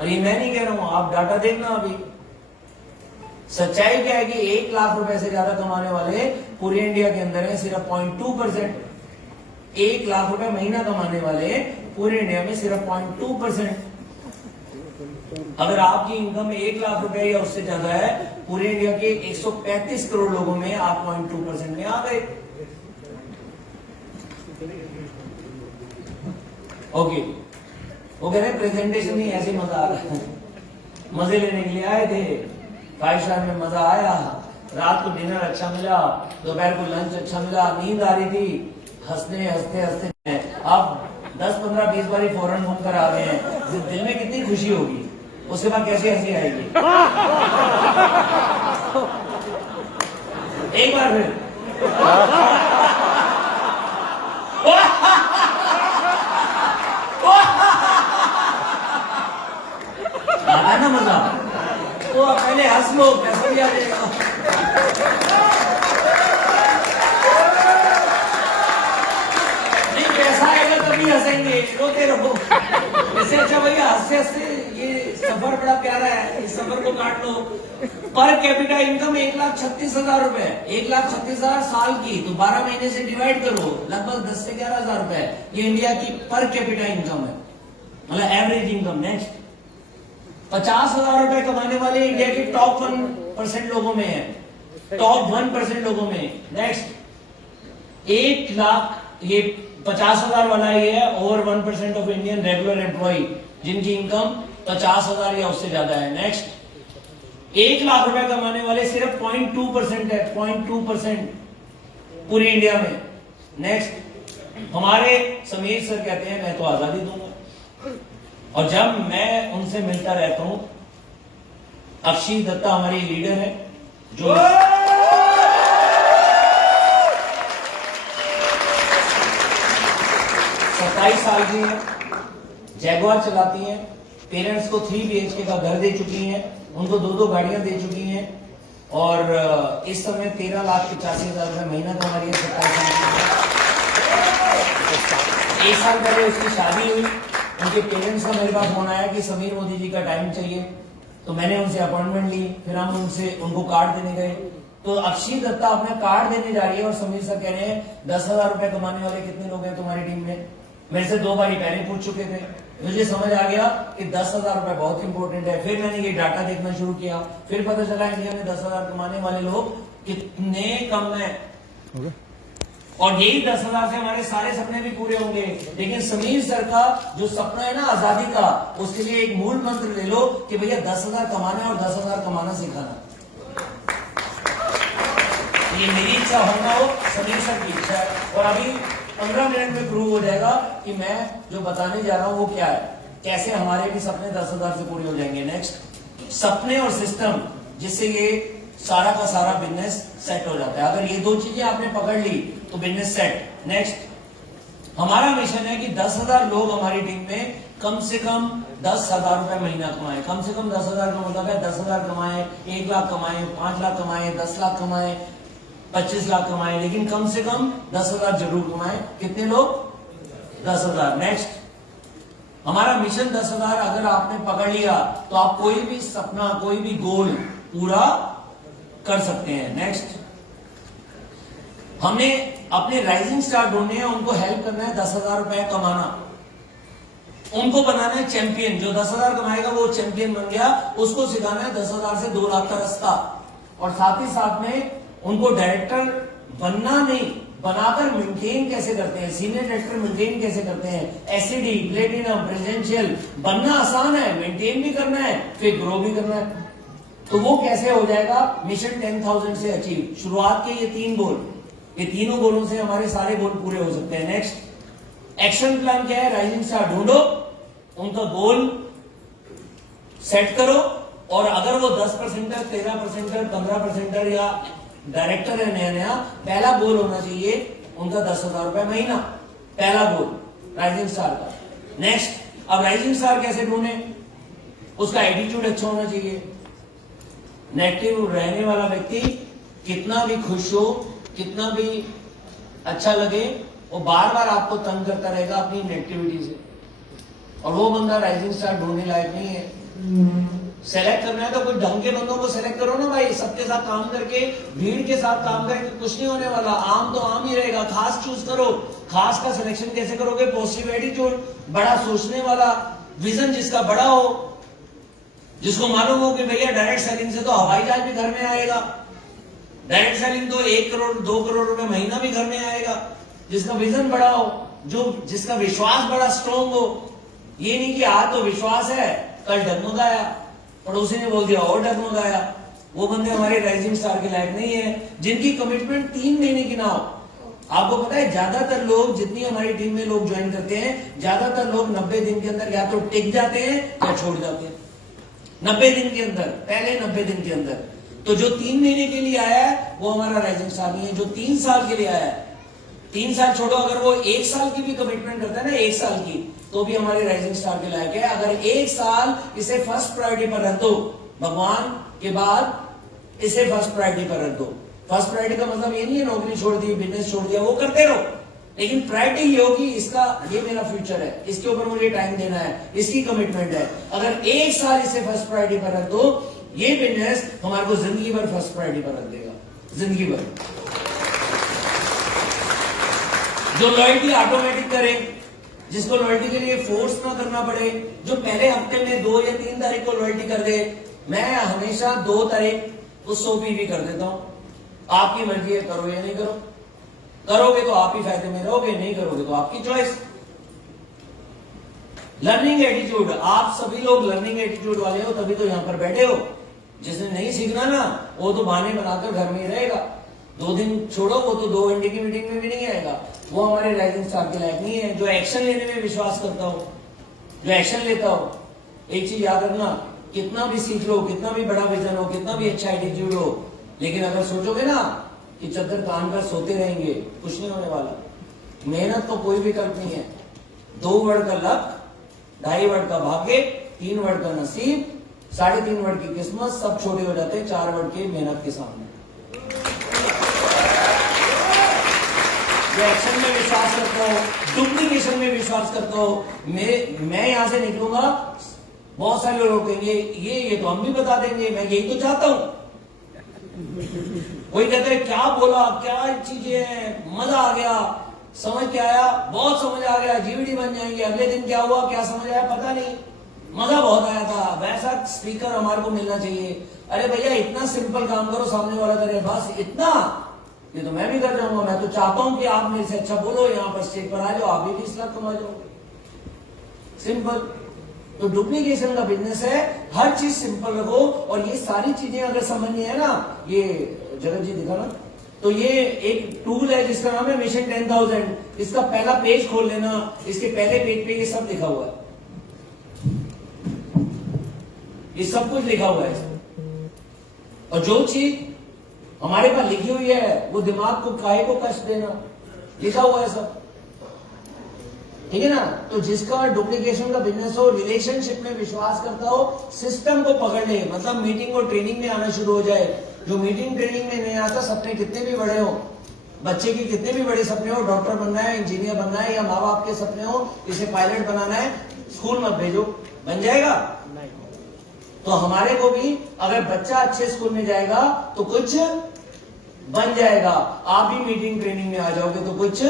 और ये मैं नहीं कह रहा हूं, आप डाटा देखना अभी। सच्चाई क्या है कि 1 लाख रुपए से ज्यादा कमाने वाले पूरे इंडिया के अंदर है सिर्फ 0.2%। 1 लाख रुपए महीना कमाने वाले पूरे इंडिया में सिर्फ 0.2%। अगर आपकी इनकम 1 लाख रुपए या उससे ज्यादा है, पूरे इंडिया के 135 करोड़ लोगों में आप 0.2% में आ गए। ओके, वो कह रहे प्रेजेंटेशन ही ऐसे मजा आ रहा है, मजे लेने के लिए आए थे, 5 स्टार में मजा आया, रात को डिनर अच्छा मिला, दोपहर को लंच अच्छा मिला, नींद आ रही थी, हंसते हंसते हंसते अब 10, 15, 20 बार फौरन घूम कर आ गए हैं, दिल में कितनी खुशी होगी, उसके बाद कैसे हंसी आएगी। एक बार फिर आता ना मजा, तो पहले हंस लो, पैसा भी आ जाएगा। नहीं, पैसा आएगा तभी हंसेंगे, रोते रहो। इससे अच्छा भैया हंसते हंसते ये सफर बड़ा प्यारा है, इस सफर को काट लो। पर कैपिटा इनकम 1,36,000 रुपए, 1,36,000 साल की, तो 12 महीने से डिवाइड करो, लगभग 10 से 11,000 रुपए ये इंडिया की पर कैपिटा इनकम है, मतलब एवरेज इनकम। नेक्स्ट, 50,000 रुपए कमाने वाले इंडिया के टॉप 1% लोगों में है, टॉप 1% लोगों में। नेक्स्ट, 1 लाख, ये 50,000 वाला ये है over 1% of Indian regular employee जिनकी इनकम 50,000 या उससे ज्यादा है। नेक्स्ट, 1 लाख रुपए कमाने वाले सिर्फ 0.2% है, 0.2% पूरी इंडिया में। नेक्स्ट, हमारे समीर सर कहते हैं मैं तो आजादी दूंगा, और जब मैं उनसे मिलता रहता हूं, अक्षी दत्ता हमारी लीडर है जो 27 साल की है, जैगुआर चलाती हैं, पेरेंट्स को 3 BHK का घर दे चुकी हैं, उनको 2 गाड़ियां दे चुकी हैं, और इस समय 13,85,000 रुपए महीना कमा रही है। 27 साल की, 1 साल पहले उसकी शादी हुई, उनके पेरेंट्स का मेरे पास फोन आया कि समीर मोदी जी का टाइम चाहिए, तो मैंने उनसे अपॉइंटमेंट ली, फिर हम उनको कार्ड देने गए, तो अक्षी दत्ता अपना कार्ड देने जा रही है और समीर सर कह रहे हैं 10,000 रुपए कमाने वाले कितने लोग हैं तुम्हारी टीम में। मेरे से 2 बार पहले पूछ चुके थे, मुझे समझ आ गया कि 10,000 रुपए बहुत इंपॉर्टेंट है। फिर मैंने ये डाटा देखना शुरू किया, फिर पता चला इंडिया में 10,000 कमाने वाले लोग कितने कम हैं, और यही 10,000 से हमारे सारे सपने भी पूरे होंगे। लेकिन समीर सर का जो सपना है ना आजादी का, उसके लिए एक मूल मंत्र ले लो कि भैया 10,000 कमाना और 10,000 कमाना सिखाना। ये मेरी इच्छा होना हो, समीर सर की इच्छा है, और अभी 15 मिनट में प्रूव हो जाएगा कि मैं जो बताने जा रहा हूं वो क्या है, कैसे हमारे भी सपने 10,000 से पूरे हो जाएंगे। नेक्स्ट, सपने और सिस्टम जिससे ये सारा का सारा बिजनेस सेट हो जाता है। अगर ये 2 चीजें आपने पकड़ ली तो बिजनेस सेट। नेक्स्ट, हमारा मिशन है कि 10,000 लोग हमारी टीम में कम से कम 10,000 रुपए महीना कमाए। कम से कम 10,000 का मतलब है 10,000 कमाए, 1 लाख कमाए, 5 लाख कमाए, 10 लाख कमाए, 25 लाख कमाए, लेकिन कम से कम 10,000 जरूर कमाए। कितने लोग? 10,000। नेक्स्ट, हमारा मिशन 10,000 अगर आपने पकड़ लिया तो आप कोई भी सपना, कोई भी गोल पूरा कर सकते हैं। नेक्स्ट, हमने अपने राइजिंग स्टार ढूंढने हैं, उनको हेल्प करना है 10,000 रुपए कमाना, उनको बनाना है चैंपियन। जो 10,000 कमाएगा वो चैंपियन बन गया, उसको सिखाना है 10,000 से 2 लाख का रास्ता, और साथ ही साथ में उनको डायरेक्टर बनना नहीं, बनाकर मेंटेन कैसे करते हैं, सीनियर डायरेक्टर मेंटेन कैसे करते हैं, एससीडी, प्लेटिनम, प्रेसिडेंशियल बनना आसान है, मेंटेन भी करना है, फिर ग्रो भी करना है। तो वो कैसे हो जाएगा? मिशन 10,000 से अचीव। शुरुआत के ये 3 गोल, ये तीनों गोलों से हमारे सारे गोल पूरे हो सकते हैं। नेक्स्ट, एक्शन प्लान क्या है? राइजिंग स्टार ढूंढो, उनका गोल सेट करो, और अगर वो 10%, 13%, 15% या डायरेक्टर है नया, पहला गोल होना चाहिए उनका 10,000 रुपए महीना, पहला गोल राइजिंग स्टार का। नेक्स्ट, अब राइजिंग स्टार कैसे ढूंढे? उसका एटीट्यूड अच्छा होना चाहिए। नेगेटिव रहने वाला व्यक्ति कितना भी खुश हो, कितना भी अच्छा लगे, वो बार बार आपको तंग करता रहेगा अपनी नेगेटिविटी से, और वो बंदा राइजिंग स्टार ढूंढने लायक नहीं है। सेलेक्ट करना है तो कोई ढंग के बंदों को सेलेक्ट करो ना भाई, सबके साथ काम करके, भीड़ के साथ काम करके कुछ नहीं होने वाला। आम तो आम ही रहेगा, खास चूज करो। खास का सिलेक्शन कैसे करोगे? पॉजिटिव एटीट्यूड, बड़ा सोचने वाला, विजन जिसका बड़ा हो, जिसको मालूम हो कि भैया डायरेक्ट सेलिंग से तो हवाई जहाज भी घर में आएगा, डायरेक्ट सेलिंग तो 1 करोड़ 2 करोड़ रुपए महीना भी घर में आएगा, जिसका विजन बड़ा हो, जिसका विश्वास बड़ा स्ट्रॉन्ग हो। ये नहीं कि आज तो विश्वास है, कल डगमगाया, पड़ोसी ने बोल दिया और डगमगाया, वो बंदे हमारे राइजिंग स्टार के लायक नहीं है। जिनकी कमिटमेंट 3 महीने की ना हो। आपको पता है ज्यादातर लोग, जितनी हमारी टीम में लोग ज्वाइन करते हैं, ज्यादातर लोग 90 दिन के अंदर या तो टिक जाते हैं या छोड़ जाते हैं। 90 दिन के अंदर, पहले 90 दिन के अंदर। तो जो 3 महीने के लिए आया है वो हमारा राइजिंग स्टार नहीं है। जो 3 साल के लिए आया है, 3 साल छोड़ो, अगर वो 1 साल की भी कमिटमेंट करता है ना, 1 साल की, तो भी हमारे राइजिंग स्टार के लायक है। अगर 1 साल इसे फर्स्ट प्रायोरिटी पर रख दो, भगवान के बाद इसे फर्स्ट प्रायोरिटी पर रख दो। फर्स्ट प्रायोरिटी का मतलब ये नहीं है नौकरी छोड़ दी, बिजनेस छोड़ दिया, वो करते रहो, लेकिन प्रायोरिटी ये होगी इसका, ये मेरा फ्यूचर है, इसके ऊपर मुझे टाइम देना है, इसकी कमिटमेंट है। अगर 1 साल इसे फर्स्ट प्रायोरिटी पर रख दो, ये बिजनेस हमारे को जिंदगी भर फर्स्ट प्रायोरिटी पर रख देगा, जिंदगी भर। जो लॉयल्टी ऑटोमेटिक करे, जिसको लॉयल्टी के लिए फोर्स ना करना पड़े, जो पहले हफ्ते में 2 या 3 तारीख को लॉयल्टी कर दे। मैं हमेशा 2 तारीख को 100 PV कर देता हूं। आपकी मर्जी है, करो या नहीं करो। करोगे तो आप ही फायदे में रहोगे, नहीं करोगे तो आपकी चॉइस। लर्निंग एटीट्यूड, आप सभी लोग लर्निंग एटीट्यूड वाले हो, तभी तो यहां पर बैठे हो। जिसने नहीं सीखना ना, वो तो बहाने बनाकर घर में ही रहेगा। 2 दिन छोड़ो, वो तो 2 घंटे की मीटिंग में भी नहीं आएगा। वो हमारे राइजिंग स्टार के लायक नहीं है। जो एक्शन लेने में विश्वास करता हो, जो एक्शन लेता हो। एक चीज याद रखना, कितना भी सीख लो, कितना भी बड़ा विजन हो, कितना भी अच्छा एटीट्यूड हो, लेकिन अगर सोचोगे ना कि चद्दर तान कर सोते रहेंगे, कुछ नहीं होने वाला। मेहनत तो कोई विकल्प नहीं है। 2 वर्ड का लक, 2.5 वर्ड का भाग्य, 3 वर्ड का नसीब, 3.5 वर्ड की किस्मत, सब छोटे हो जाते हैं 4 वर्ड की मेहनत के सामने। जो एक्शन में विश्वास करता हो, डुप्लीकेशन में विश्वास करता हो, मैं यहां से निकलूंगा, बहुत सारे लोग कहेंगे ये तो हम भी बता देंगे, मैं यही तो चाहता हूं। कोई कहते हैं क्या बोला, क्या चीजें हैं, मजा आ गया, समझ के आया, बहुत समझ आ गया, जीवीडी बन जाएंगे। अगले दिन क्या हुआ, क्या समझ आया पता नहीं, मजा बहुत आया था। वैसा स्पीकर हमारे को मिलना चाहिए। अरे भैया इतना सिंपल काम करो, सामने वाला करे, बस इतना, ये तो मैं भी कर जाऊंगा। मैं तो चाहता हूं कि आप मेरे से अच्छा बोलो, यहां पर स्टेज पर आ जाओ, आप भी 20 लाख कमा जाओगे। सिंपल। तो डुप्लीकेशन का बिजनेस है, हर चीज सिंपल रखो। और ये सारी चीजें अगर समझनी है ना, ये जगत जी दिखा ना, तो ये एक टूल है जिसका नाम है मिशन 10,000। इसका पहला पेज खोल लेना, इसके पहले पेज पे ये सब लिखा हुआ है, ये सब कुछ लिखा हुआ है। और जो चीज हमारे पास लिखी हुई है, वो दिमाग को काहे को कष्ट देना, लिखा हुआ है सब, ठीक है ना। तो जिसका डुप्लीकेशन का बिजनेस हो, रिलेशनशिप में विश्वास करता हो, सिस्टम को पकड़ ले, मतलब मीटिंग और ट्रेनिंग में आना शुरू हो जाए। जो मीटिंग ट्रेनिंग में नहीं आता, सपने कितने भी बड़े हो, बच्चे के कितने भी बड़े सपने हो, डॉक्टर बनना है, इंजीनियर बनना है, या माँ बाप के सपने हो इसे पायलट बनाना है, स्कूल मत भेजो, बन जाएगा। तो हमारे को भी अगर बच्चा अच्छे स्कूल में जाएगा तो कुछ बन जाएगा। आप भी मीटिंग ट्रेनिंग में आ जाओगे तो कुछ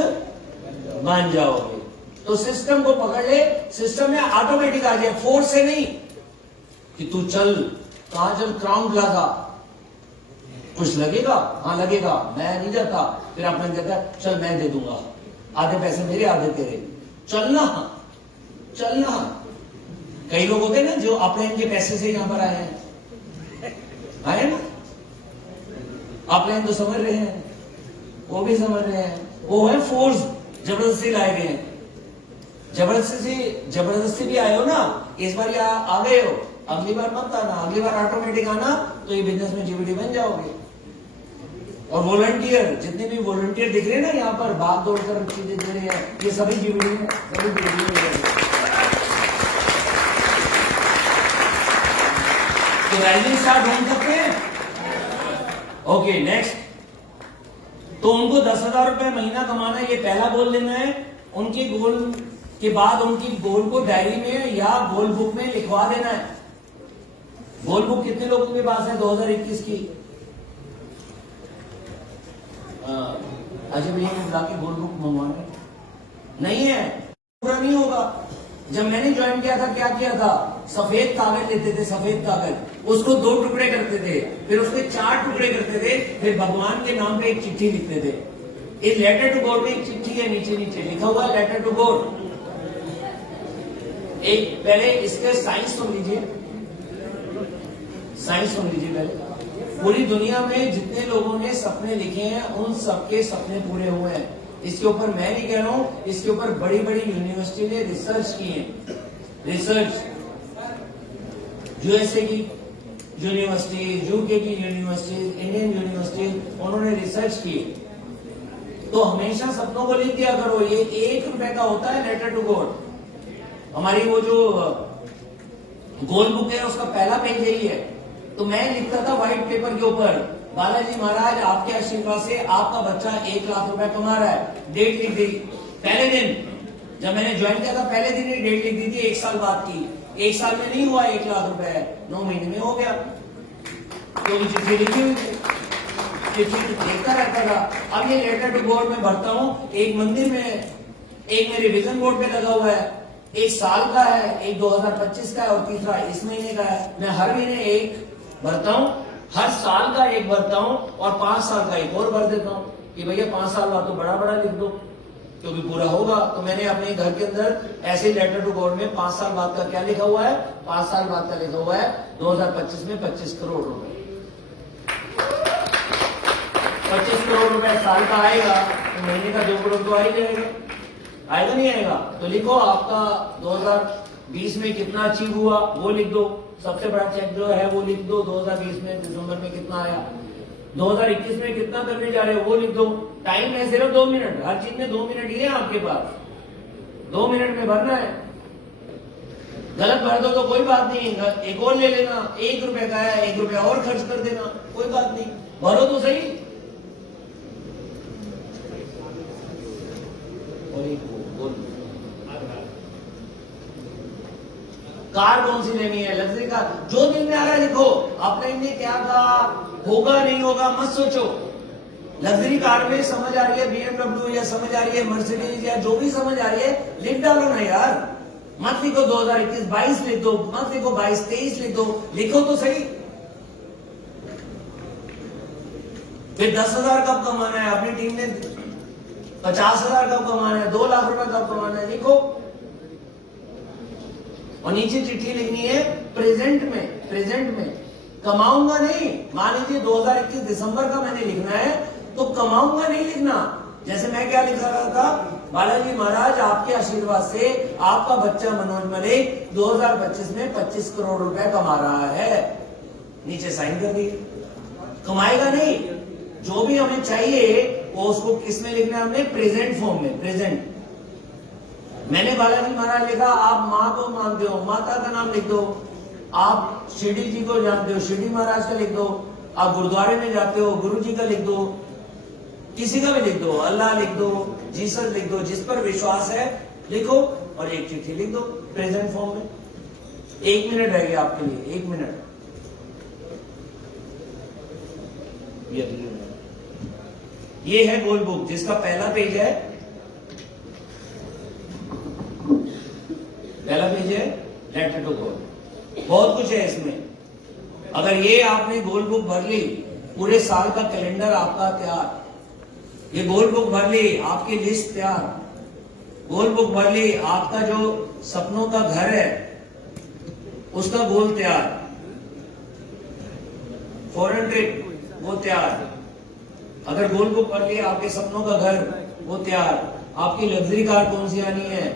बन जाओगे। तो सिस्टम को पकड़ ले, सिस्टम में ऑटोमेटिक आ जाए, फोर्स से नहीं कि तू चल, कहां चल, क्राउन प्लाजा, कुछ लगेगा, हाँ लगेगा, मैं नहीं जाता। फिर आपने कहता है चल मैं दे दूंगा, आधे पैसे मेरे आधे तेरे, चलना चलना। कई लोग होते हैं ना जो अपने इनके पैसे से यहां पर आए हैं ना, आप तो समझ रहे हैं, वो भी समझ रहे हैं, वो है फोर्स, जबरदस्ती लाए गए हैं। जबरदस्ती भी आए हो ना, इस बार यहाँ आ गए हो, अगली बार मत आना, अगली बार ऑटोमेटिक आना, तो ये बिजनेस में जीवीडी बन जाओगे। और वॉलंटियर, जितने भी वॉलंटियर दिख रहे हैं ना यहाँ पर, भाग दौड़ कर चीजें दे रहे हैं, ये सभी जीवीडी में, सभी जीवीडी में। तो राइजिंग स्टार ढूंढ सकते हैं। Okay next. तो उनको 10,000 रुपए महीना कमाना है, ये पहला गोल लेना है। उनके गोल के बाद उनकी गोल को डायरी में या गोल बुक में लिखवा देना है। गोल बुक कितने लोगों के पास है 2021 की? अजय भैया ने बुला के गोल बुक मंगवाने नहीं है, पूरा नहीं होगा। जब मैंने ज्वाइन किया था क्या किया था, सफेद कागज लेते थे, सफेद कागज, उसको 2 टुकड़े करते थे, फिर उसके 4 टुकड़े करते थे, फिर भगवान के नाम पे एक चिट्ठी लिखते थे। इस लेटर टू गॉड में एक चिट्ठी है, नीचे नीचे लिखा हुआ लेटर टू गॉड। एक पहले इसके साइंस सुन लीजिए, साइंस सुन लीजिए पहले। पूरी दुनिया में जितने लोगों ने सपने लिखे हैं उन सबके सपने पूरे हुए हैं। इसके ऊपर मैं नहीं कह रहा हूं, इसके ऊपर बड़ी बड़ी यूनिवर्सिटी ने रिसर्च की है। रिसर्च यूएसए की यूनिवर्सिटी, यूके की यूनिवर्सिटी, इंडियन यूनिवर्सिटी, उन्होंने रिसर्च की। तो हमेशा सपनों को लिख दिया करो। ये 1 रुपए का होता है लेटर टू गॉड। हमारी वो जो गोल बुक है उसका पहला पेज यही है। तो मैं लिखता था व्हाइट पेपर के ऊपर, बालाजी महाराज आपके आशीर्वाद से आपका बच्चा 1 लाख रुपए कमा रहा है। डेट लिख दी पहले दिन, जब मैंने ज्वाइन किया था पहले दिन ही डेट लिख दी थी, 1 साल बाद की। 1 साल में नहीं हुआ 1 लाख रुपए, 9 महीने में हो गया। तो चिट्ठी लिखी हुई थी, चिट्ठी देखता रहता था। अब ये लेटर टू गॉड में भरता हूँ। एक मंदिर में, एक मेरे विजन बोर्ड पे लगा हुआ है, 1 साल का है, एक 2025 का है और तीसरा इस महीने का है। मैं हर महीने एक भरता हूँ, हर साल का एक भरता हूँ और 5 साल का एक और भर देता हूँ कि भैया 5 साल बाद तो बड़ा बड़ा लिख दो क्योंकि पूरा होगा। तो मैंने अपने घर के अंदर ऐसे लेटर टू गॉड में 5 साल बाद का क्या लिखा हुआ है, 5 साल बाद का लिखा हुआ है 2025 में 25 करोड़ रुपए। 25 करोड़ रुपए साल का आएगा तो महीने का 2 करोड़ तो आ ही जाएगा, आएगा नहीं आएगा? तो लिखो आपका 2020 में कितना अचीव हुआ वो लिख दो। सबसे बड़ा चेक जो है वो लिख दो, 2020 में दिसंबर में कितना आया, 2021 में कितना करने जा रहे हो वो लिख दो। टाइम है सिर्फ 2 मिनट, हर चीज में 2 मिनट ही है आपके पास, 2 मिनट में भरना है। गलत भर दो तो कोई बात नहीं, एक और ले लेना, 1 रुपए का है 1 रुपया और खर्च कर देना, कोई बात नहीं, भरो तो सही। कार कौन सी लेनी है, लग्जरी कार, जो दिल में आ रहा है लिखो। आपने इन्हें क्या कहा, होगा नहीं होगा मत सोचो। लग्जरी कार में समझ आ रही है BMW या समझ आ रही है मर्सिडीज या जो भी समझ आ रही है लिख डालो ना यार। मत लिखो 2021 22 लिख दो, मत लिखो 22 23 लिख दो, लिखो तो सही। फिर 10,000 कब कमाना है, अपनी टीम ने 50,000 कब कमाना है, 2 लाख रुपए कब कमाना है, लिखो। और नीचे चिट्ठी लिखनी है प्रेजेंट में, प्रेजेंट में कमाऊंगा नहीं। मान लीजिए 2021 दिसंबर का मैंने लिखना है तो कमाऊंगा नहीं लिखना। जैसे मैं क्या लिखा रहा था, बालाजी महाराज आपके आशीर्वाद से आपका बच्चा मनोज मलिक 2025 में 25 करोड़ रुपए कमा रहा है, नीचे साइन कर दी। कमाएगा नहीं, जो भी हमें चाहिए वो उसको किस में लिखना है हमने, प्रेजेंट फॉर्म में, प्रेजेंट। मैंने बालाजी महाराज लिखा, आप माँ को मानते हो माता का नाम लिख दो, आप शिरडी जी को जानते हो शिरडी महाराज का लिख दो, आप गुरुद्वारे में जाते हो गुरु जी का लिख दो, किसी का भी लिख दो, अल्लाह लिख दो, जीसस लिख दो, जिस पर विश्वास है लिखो और एक चिट्ठी लिख दो प्रेजेंट फॉर्म में। 1 मिनट रह गया आपके लिए, 1 मिनट। ये है गोल बुक जिसका पहला पेज है, पहला पेज है लेटर टू गॉड। बहुत कुछ है इसमें। अगर ये आपने गोल बुक भर ली, पूरे साल का कैलेंडर आपका तैयार। ये गोल बुक भर ली, आपकी लिस्ट तैयार। गोल बुक भर ली, आपका जो सपनों का घर है उसका गोल तैयार। फॉरेन ट्रिप वो तैयार। अगर गोल बुक भर ली, आपके सपनों का घर वो तैयार। आपकी लग्जरी कार कौन सी आनी है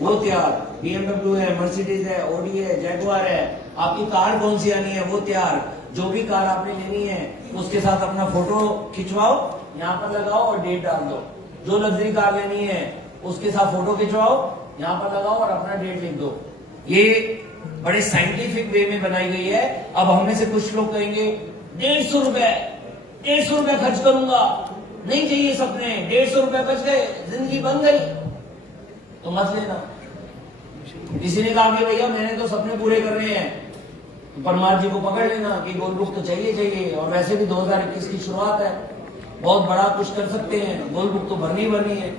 वो तैयार। BMW है, मर्सिडीज है, ऑडी है, जैगुआर है। आपकी कार कौन सी आनी है वो तैयार। जो भी कार आपने लेनी है उसके साथ अपना फोटो खिंचवाओ, यहाँ पर लगाओ और डेट डाल दो। जो लग्जरी कार लेनी है उसके साथ फोटो खिंचवाओ, यहाँ पर लगाओ और अपना डेट लिख दो। ये बड़े साइंटिफिक वे में बनाई गई है। अब हम में से कुछ लोग कहेंगे 150 रुपए खर्च करूंगा, नहीं चाहिए सपने, 150 रुपए बच गए, जिंदगी बन गई, तो मत लेना। किसी ने कहा कि भैया मैंने तो सपने पूरे करने हैं, परमार जी को पकड़ लेना कि गोल बुक तो चाहिए, और वैसे भी 2021 की शुरुआत है, बहुत बड़ा कुछ कर सकते हैं, गोल बुक तो भरनी है।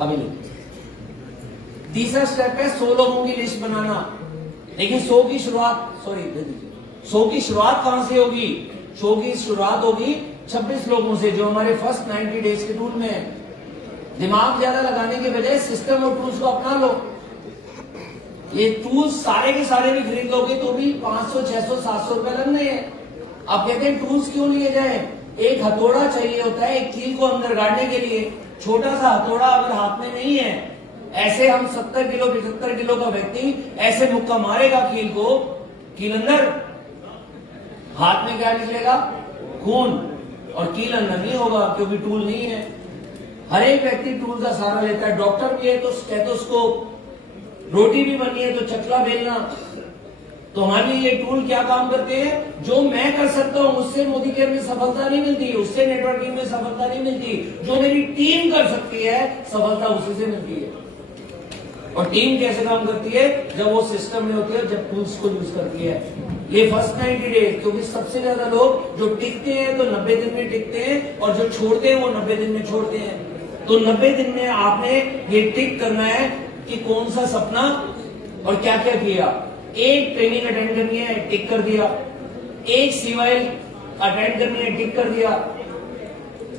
अभी नहीं। तीसरा स्टेप है 100 लोगों की लिस्ट बनाना। देखिए 100 की शुरुआत कहां से होगी? 100 की शुरुआत होगी 26 लोगों से, जो हमारे फर्स्ट 90 डेज के टूल में है। दिमाग ज्यादा लगाने के बजाय सिस्टम और टूल्स को अपना लो। ये टूल्स सारे के सारे भी खरीद लोगे तो भी 500, 600, 700 रुपए लगने हैं। आप कहते हैं टूल्स क्यों लिए जाए? एक हथौड़ा चाहिए होता है एक कील को अंदर गाड़ने के लिए। छोटा सा हथौड़ा अगर हाथ में नहीं है, ऐसे हम 70 किलो 75 किलो का व्यक्ति ऐसे मुक्का मारेगा कील को, कील अंदर, हाथ में क्या निकलेगा? खून, और कील अंदर नहीं होगा क्योंकि टूल नहीं है। हर एक व्यक्ति टूल का सहारा लेता है। डॉक्टर भी है तो स्टेथोस्कोप, रोटी भी बनी है तो चकला बेलना। तो हमारे लिए ये टूल क्या काम करते हैं? जो मैं कर सकता हूं उससे मोदी केयर में सफलता नहीं मिलती, उससे नेटवर्किंग में सफलता नहीं मिलती। जो मेरी टीम कर सकती है सफलता उसी से मिलती है। और टीम कैसे काम करती है? जब वो सिस्टम में होती है, जब टूल्स को यूज करती है। ये फर्स्ट 90 डेज, क्योंकि सबसे ज्यादा लोग जो टिकते हैं तो 90 दिन में टिकते हैं, और जो छोड़ते हैं वो 90 दिन में छोड़ते हैं। तो 90 दिन में आपने ये टिक करना है कि कौन सा सपना और क्या क्या किया। एक ट्रेनिंग अटेंड करनी है, टिक कर दिया। एक सीवाइल अटेंड करनी है, टिक कर दिया।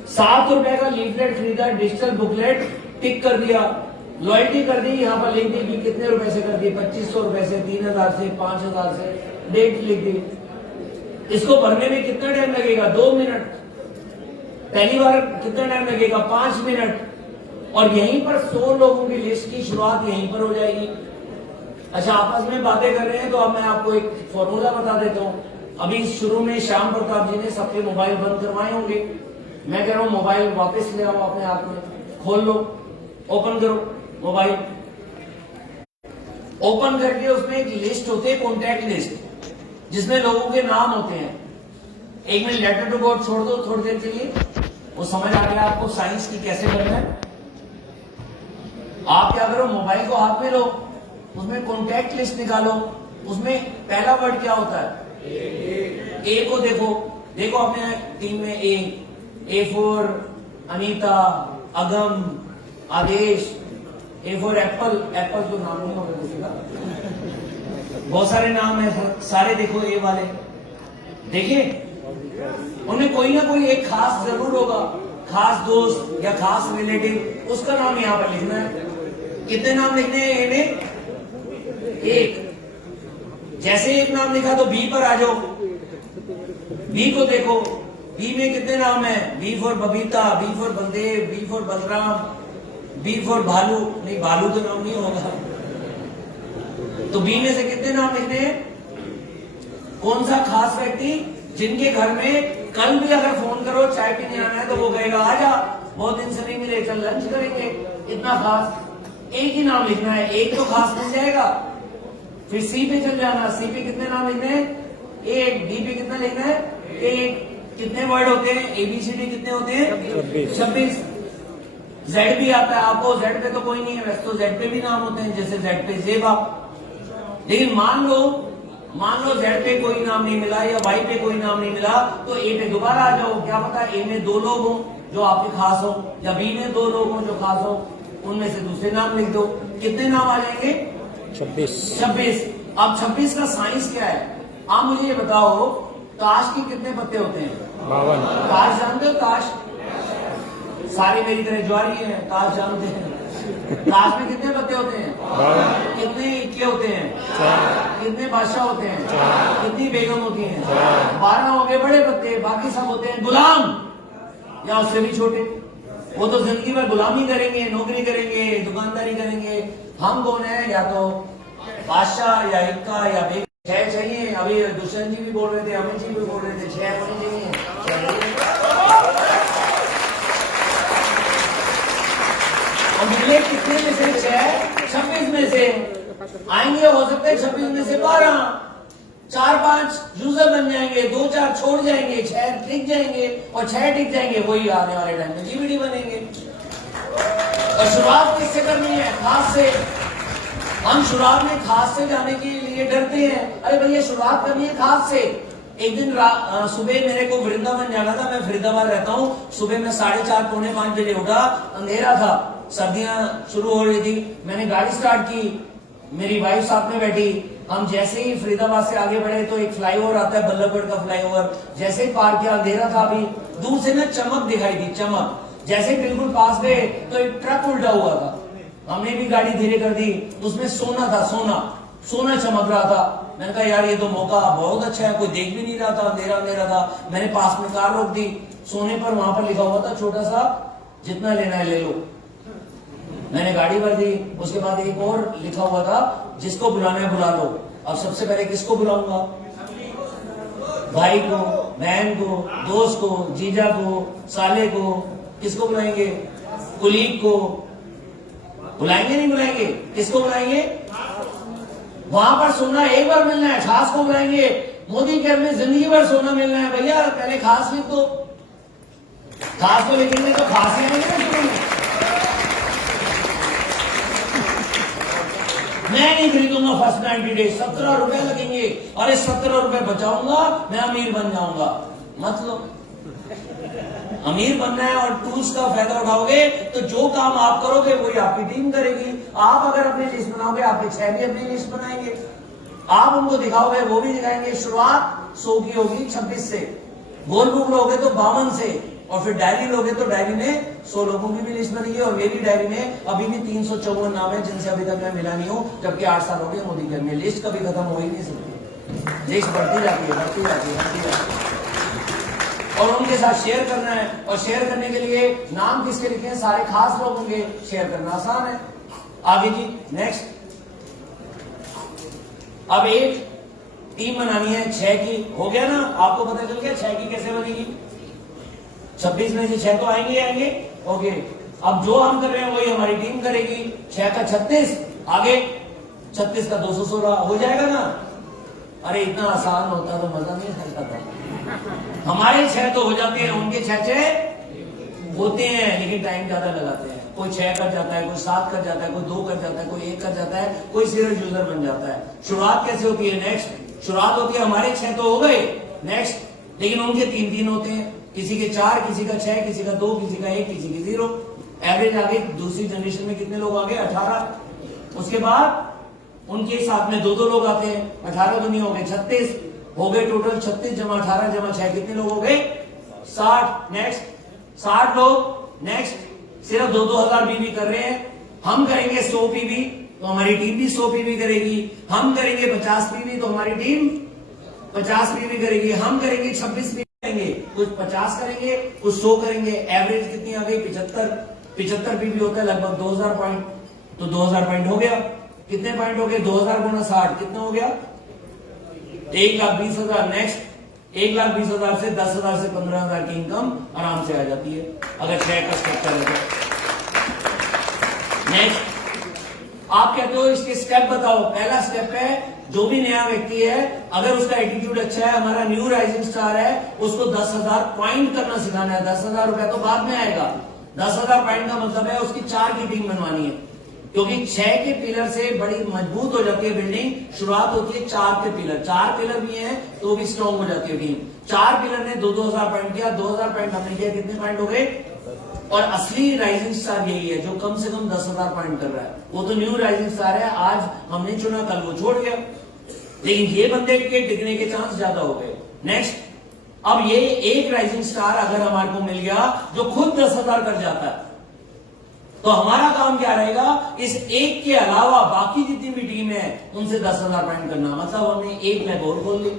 7 रुपए का लीफलेट खरीदा, डिजिटल बुकलेट, टिक कर दिया। लॉयल्टी कर दी, यहाँ पर लिख दी कि कितने रुपए से कर दी, 2500 रुपए से, 3000 से, 5000 से, डेट लिख दी। इसको भरने में कितना टाइम लगेगा? 2 मिनट। पहली बार कितना टाइम लगेगा? 5 मिनट। और यहीं पर 100 लोगों की लिस्ट की शुरुआत यहीं पर हो जाएगी। अच्छा, आपस में बातें कर रहे हैं तो अब मैं आपको एक फॉर्मूला बता देता हूं। अभी शुरू में श्याम प्रताप जी ने सबके मोबाइल बंद करवाए होंगे। मैं कह रहा हूं मोबाइल वापस ले आओ अपने हाथ में, खोल लो, ओपन करो मोबाइल। ओपन करके उसमें एक लिस्ट होती है, कॉन्टैक्ट लिस्ट, जिसमें लोगों के नाम होते हैं। एक में लेटर टू गॉड छोड़ दो थोड़ी देर के लिए, वो समझ आ गया आपको साइंस की कैसे करना है। आप क्या करो, मोबाइल को हाथ में लो, उसमें कॉन्टैक्ट लिस्ट निकालो। उसमें पहला वर्ड क्या होता है? ए को देखो अपने टीम में A for Anita, Agam, Adesh. A for Apple, Apple तो नाम नहीं होगा किसी का, बहुत सारे नाम है, सारे देखो ए वाले। देखिए उनमें कोई ना कोई एक खास जरूर होगा, खास दोस्त या खास रिलेटिव, उसका नाम यहां पर लिखना है। कितने नाम लिखने हैं ए में? एक। जैसे एक नाम लिखा तो बी पर आ जाओ। बी को देखो, बी में कितने नाम है? B for Babita, B for Baldev, B for Balram, B for भालू। नहीं, भालू तो नाम नहीं होगा। तो बी में से कितने नाम लिखने हैं? कौन सा खास व्यक्ति जिनके घर में कल भी अगर फोन करो चाय पीने आना है तो वो कहेगा आजा, बहुत दिन से नहीं मिले, चल लंच करेंगे। इतना खास। एक ही नाम लिखना है, एक तो खास मिल जाएगा। फिर सी पे चल जाना। सी पे कितने नाम लिखने हैं? एक। डी पे कितना लिखना है? एक। कितने वर्ड होते हैं? ABCD कितने होते हैं? 26। जेड भी आता है आपको। जेड पे तो कोई नहीं है, वैसे तो जेड पे भी नाम होते हैं, जैसे जेड पे जेबा। लेकिन मान लो जेड पे कोई नाम नहीं मिला या वाई पे कोई नाम नहीं मिला, तो ए पे दोबारा आ जाओ। क्या पता ए में 2 लोग हो जो आपके खास हो, या बी में 2 लोग हो जो खास हो, उनमें से दूसरे नाम लिख दो। कितने नाम आ जाएंगे? 26। अब 26 का साइंस क्या है? आप मुझे ये बताओ, ताश के कितने पत्ते होते हैं? 52। ताश जानते हो? ताश सारे मेरी तरह ज्वारी हैं, ताश जानते हैं। ताश में कितने पत्ते होते हैं? 52। कितने इक्के होते हैं? 4। कितने बादशाह होते हैं? 4। कितनी बेगम होती हैं? 12 हो गए बड़े पत्ते, बाकी सब होते हैं गुलाम, या उससे भी छोटे। वो तो जिंदगी भर गुलामी करेंगे, नौकरी करेंगे, दुकानदारी करेंगे। हम कौन है? या तो बादशाह या इक्का या बेगम। 6 चाहिए। अभी दुष्यंत जी भी बोल रहे थे, अमित जी भी बोल रहे थे, 6 होने चाहिए। और मिले कितने में से? 6। 26 में से आएंगे, हो सकते हैं 26 में से 12, 4-5 यूजर बन जाएंगे, 2-4 छोड़ जाएंगे, 6 टिक जाएंगे, और 6 टिक जाएंगे, वही आने वाले टाइम में GBD बनेंगे। और शुरुआत किससे करनी है? खास से। हम शुरुआत में खास से जाने के लिए डरते हैं। अरे भैया शुरुआत करनी है खास से। एक दिन सुबह मेरे को वृंदावन जाना था, मैं फरीदाबाद रहता हूँ। सुबह में 4:30 पौने 5 बजे उठा, अंधेरा था, सर्दियां शुरू हो रही थी। मैंने गाड़ी स्टार्ट की, मेरी वाइफ साथ में बैठी। हम जैसे ही फरीदाबाद से आगे बढ़े तो एक फ्लाईओवर आता है, बल्लभगढ़ का फ्लाईओवर। जैसे ही पार किया, अंधेरा था अभी, दूर से ना चमक दिखाई दी, चमक। जैसे ही बिल्कुल पास गए तो एक ट्रक उल्टा हुआ था। हमने भी गाड़ी धीरे कर दी, उसमें सोना था, सोना चमक रहा था। मैंने कहा यार ये तो मौका बहुत अच्छा है, कोई देख भी नहीं रहा था, अंधेरा अंधेरा था। मैंने पास में कार रोक दी। सोने पर वहां पर लिखा हुआ था छोटा सा, जितना लेना है ले लो। मैंने गाड़ी भर दी। उसके बाद एक और लिखा हुआ था, जिसको बुलाना है बुला लो। अब सबसे पहले किसको बुलाऊंगा? भाई को, बहन को, दोस्त को, जीजा को, साले को। किसको बुलाएंगे? कुलीग को बुलाएंगे, नहीं बुलाएंगे? किसको बुलाएंगे? वहां पर सोना एक बार मिलना है, खास को बुलाएंगे। मोदी के में जिंदगी भर सोना मिलना है। भैया पहले खास लिख दो, खास को लिखेंगे तो खास ही आएंगे ना शुरू में। मैं नहीं खरीदूंगा फर्स्ट 90 डेज, 17 रुपए लगेंगे। अरे 17 रुपए बचाऊंगा, मैं अमीर बन जाऊंगा। मतलब अमीर बनना है और टूल्स का फायदा उठाओगे तो जो काम आप करोगे वही आपकी टीम करेगी। आप अगर अपनी लिस्ट बनाओगे, आपके 6 भी अपनी लिस्ट बनाएंगे। आप उनको दिखाओगे, वो भी दिखाएंगे। शुरुआत 100 की होगी 26 से, गोल बुक लोगे तो 52 से, और फिर डायरी लोगे तो डायरी में 100 लोगों की भी लिस्ट बनेगी। और मेरी डायरी में अभी भी 354 नाम है जिनसे अभी तक मैं मिला नहीं हूं, जबकि 8 साल हो गए मोदी के में। लिस्ट कभी खत्म हो ही नहीं सकती, लिस्ट बढ़ती जाती है, बढ़ती जाती है, बढ़ती जाती है। और उनके साथ शेयर करना है, और शेयर करने के लिए नाम किसके लिखे हैं? सारे खास लोग होंगे, शेयर करना आसान है। आगे जी, नेक्स्ट। अब एक टीम बनानी है 6 की, हो गया ना? आपको पता चल गया 6 की कैसे बनेगी? 26 में से 6 तो आएंगे। ओके, अब जो हम कर रहे हैं वही हमारी टीम करेगी। 6 का 36, आगे 36 का 216 हो जाएगा ना? अरे इतना आसान होता तो मजा नहीं आता था। हमारे 6 तो हो जाते हैं, उनके 6 होते हैं, लेकिन टाइम ज्यादा लगाते हैं। कोई 6 कर जाता है, कोई 7 कर जाता है, कोई 2 कर जाता है, कोई 1 कर जाता है, कोई सीरियल यूजर बन जाता है। शुरुआत कैसे होती है? नेक्स्ट। शुरुआत होती है, हमारे 6 तो हो गए, नेक्स्ट। लेकिन उनके 3-3 होते हैं, किसी के 4, किसी का 6, किसी का 2, किसी का 1, किसी की 0। एवरेज आगे दूसरी जनरेशन में कितने लोग आ गए? 18। उसके बाद उनके साथ में 2-2 लोग आते हैं। 18 तो नहीं हो गए, 36 हो गए टोटल। 36 जमा 18 जमा 6 कितने लोग हो गए? 60। नेक्स्ट 60 लोग। नेक्स्ट सिर्फ 2-2 हजार पीवी कर रहे हैं। हम करेंगे 100 पीवी तो हमारी टीम भी 100 पीवी करेगी। हम करेंगे 50 पीवी तो हमारी टीम 50 पीवी करेगी। हम करेंगे 26 पीवी करेंगे, कुछ 50 करेंगे, कुछ 100 करेंगे। एवरेज कितनी आ गई? 75 पीवी होता है लगभग 2000 पॉइंट। तो 2000 पॉइंट हो गया। कितने पॉइंट हो गए? 2000 गुना 60 कितना हो गया? 1,20,000। नेक्स्ट 1,20,000 से 10,000 से 15,000 की इनकम आराम से आ जाती है अगर 6 का स्ट्रक्चर है तो। नेक्स्ट आप कहते हो इसके स्टेप बताओ। पहला स्टेप है, जो भी नया व्यक्ति है अगर उसका एटीट्यूड अच्छा है, हमारा न्यू राइजिंग स्टार है, उसको 10,000 पॉइंट करना सिखाना है। 10,000 रुपया तो बाद में आएगा। 10,000 पॉइंट का मतलब है उसकी 4 की टीम बनवानी है, क्योंकि 6 के पिलर से बड़ी मजबूत हो जाती है बिल्डिंग। शुरुआत होती है 4 के पिलर। 4 पिलर भी हैं तो भी स्ट्रॉन्ग हो जाती है टीम। 4 पिलर ने 2,000 पॉइंट किया, 2,000 पॉइंट हमने किया, कितने पॉइंट हो गए? और असली राइजिंग स्टार यही है जो कम से कम 10,000 पॉइंट कर रहा है। वो तो न्यू राइजिंग स्टार है, आज हमने चुना, कल वो छोड़ गया, लेकिन ये बंदे के टिकने के चांस ज्यादा हो गए। नेक्स्ट, अब ये एक राइजिंग स्टार अगर हमारे को मिल गया जो खुद 10,000 कर जाता है, तो हमारा काम क्या रहेगा? इस एक के अलावा बाकी जितनी भी टीम है उनसे 10,000 पॉइंट करना। मतलब हमने एक लैब और खोल ली,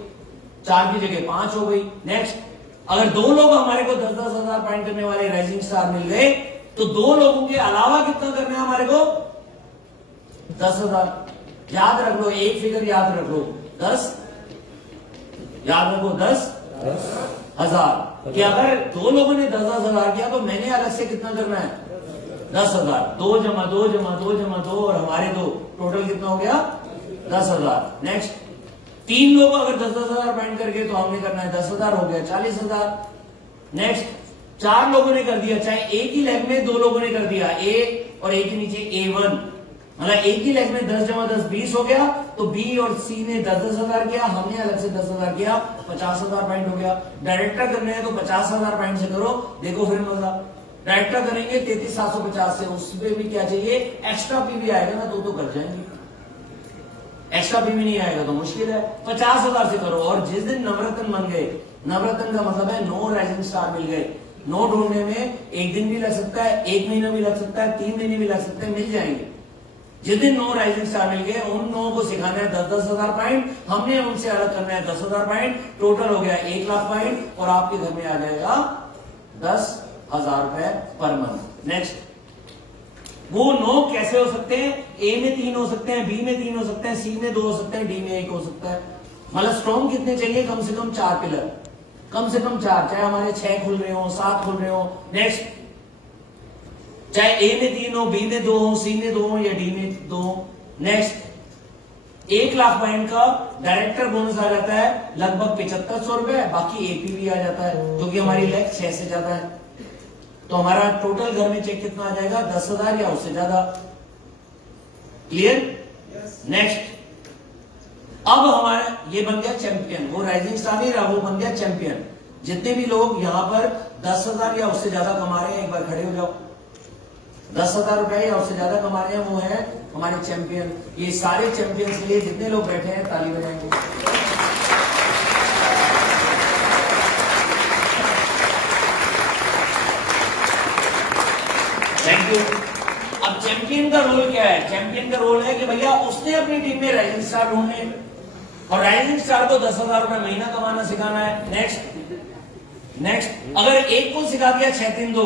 4 की जगह 5 हो गई। नेक्स्ट, अगर 2 लोग हमारे को 10-10 हजार पॉइंट करने वाले राइजिंग स्टार मिल गए तो 2 लोगों के अलावा कितना करना है हमारे को? 10,000। याद रख लो, एक फिगर याद रख लो, 10 याद रखो, 10,000 कि अगर 2 लोगों ने 10,000 किया तो मैंने अलग से कितना करना है? 10,000। 2 जमा 2 जमा 2 जमा 2 और हमारे 2 टोटल कितना हो गया? 10,000। नेक्स्ट, 3 लोग अगर 10,000 पॉइंट करके तो हमने करना है 10,000, हो गया 40,000। नेक्स्ट, 4 लोगों ने कर दिया, चाहे एक ही लेग में 2 लोगों ने कर दिया, ए और ए के नीचे A1, मतलब एक ही लेग में 10 जमा 10 20 हो गया, तो बी और सी ने 10,000 किया, हमने अलग से 10,000 किया, 50,000 पॉइंट हो गया। डायरेक्टर करने हैं तो 50,000 पॉइंट से करो, देखो फिर मजा। डायरेक्टर करेंगे 33,750 से, उसमें भी क्या चाहिए, एक्स्ट्रा पीवी आएगा ना तो कर जाएंगे, एक्स्ट्रा पीवी नहीं आएगा तो मुश्किल है। 50,000 से करो। और जिस दिन नवरत्न बन गए, नवरत्न का मतलब है 9 राइजिंग स्टार मिल गए, 9 ढूंढने में 1 दिन भी लग सकता है, 1 महीना भी लग सकता है, 3 महीने भी लग सकते हैं, मिल जाएंगे। जिस दिन 9 राइजिंग स्टार मिल गए, उन 9 को सिखाना है 10,000 पॉइंट, हमने उनसे अलग करना है 10,000 पॉइंट, टोटल हो गया 1 लाख पॉइंट, और आपके घर में आ जाएगा 10,000 रुपए पर मंथ। नेक्स्ट, वो 9 कैसे हो सकते हैं, ए में 3 हो सकते हैं, बी में 3 हो सकते हैं, सी में 2 हो सकते हैं, डी में 1 हो सकता है। मतलब स्ट्रॉन्ग कितने चाहिए, कम से कम 4 पिलर, कम से कम 4, चाहे हमारे 6 खुल रहे हो, 7 खुल रहे हो। नेक्स्ट, चाहे ए में 3 हो, बी में 2 हो, सी में 2 हो या डी में 2 हो। नेक्स्ट, 1 लाख पॉइंट का डायरेक्टर बोनस आ जाता है लगभग 7500 रुपए, बाकी एपीवी आ जाता है, जो कि हमारी लेग 6 से ज्यादा है। तो हमारा टोटल घर में चेक कितना आ जाएगा, 10,000 या उससे ज्यादा। क्लियर? नेक्स्ट, अब हमारा ये बन गया चैंपियन, वो राइजिंग स्टार नहीं रहा, वो बन गया चैंपियन। जितने भी लोग यहां पर 10,000 या उससे ज्यादा कमा रहे हैं, एक बार खड़े हो जाओ। 10,000 रुपए या उससे ज्यादा कमा रहे हैं, वो है हमारे चैंपियन। ये सारे चैंपियंस के लिए जितने लोग बैठे हैं ताली बजाएंगे। Thank you. अब चैंपियन का रोल क्या है, चैंपियन का रोल है कि भैया उसने अपनी टीम में राइजिंग स्टार ढूंढने, और राइजिंग स्टार को 10,000 रुपए महीना कमाना सिखाना है। नेक्स्ट, अगर एक को सिखा दिया 6-3-2,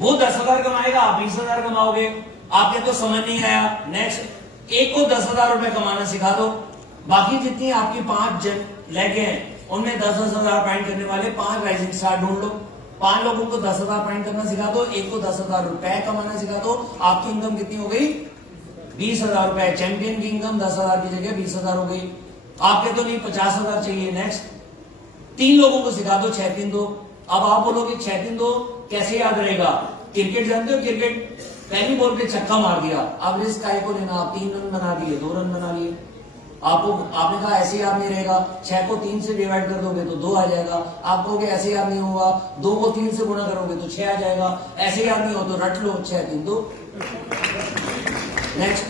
वो 10,000 कमाएगा, आप 20,000 कमाओगे, आपके तो समझ नहीं आया। नेक्स्ट, एक को 10,000 रुपए कमाना सिखा दो, बाकी जितनी आपकी 5 लेग हैं उनमें 10,000 पॉइंट करने वाले 5 राइजिंग स्टार ढूंढ लो। 5 लोगों को 10,000 पॉइंट करना सिखा दो, एक को 10,000 रुपए कमाना सिखा दो, आपकी इनकम कितनी हो गई, 20,000 रुपए। चैंपियन की इनकम 10,000 की जगह 20,000 हो गई। आपके तो नहीं, 50,000 चाहिए। नेक्स्ट, 3 लोगों को सिखा दो 6-3-2। अब आप बोलोगे 6-3-2 कैसे याद रहेगा, क्रिकेट जानते हो, क्रिकेट पहली बॉल पे छक्का मार दिया, अब रिस्क काय को लेना, आप 3 रन बना दिए, 2 रन बना लिए। आपने कहा ऐसे याद नहीं रहेगा, 6 को 3 से डिवाइड कर दोगे तो 2 आ जाएगा। आप कहोगे ऐसे याद नहीं होगा, 2 को 3 से गुणा करोगे तो 6 आ जाएगा। ऐसे याद नहीं हो तो रट लो 6-3-2। नेक्स्ट,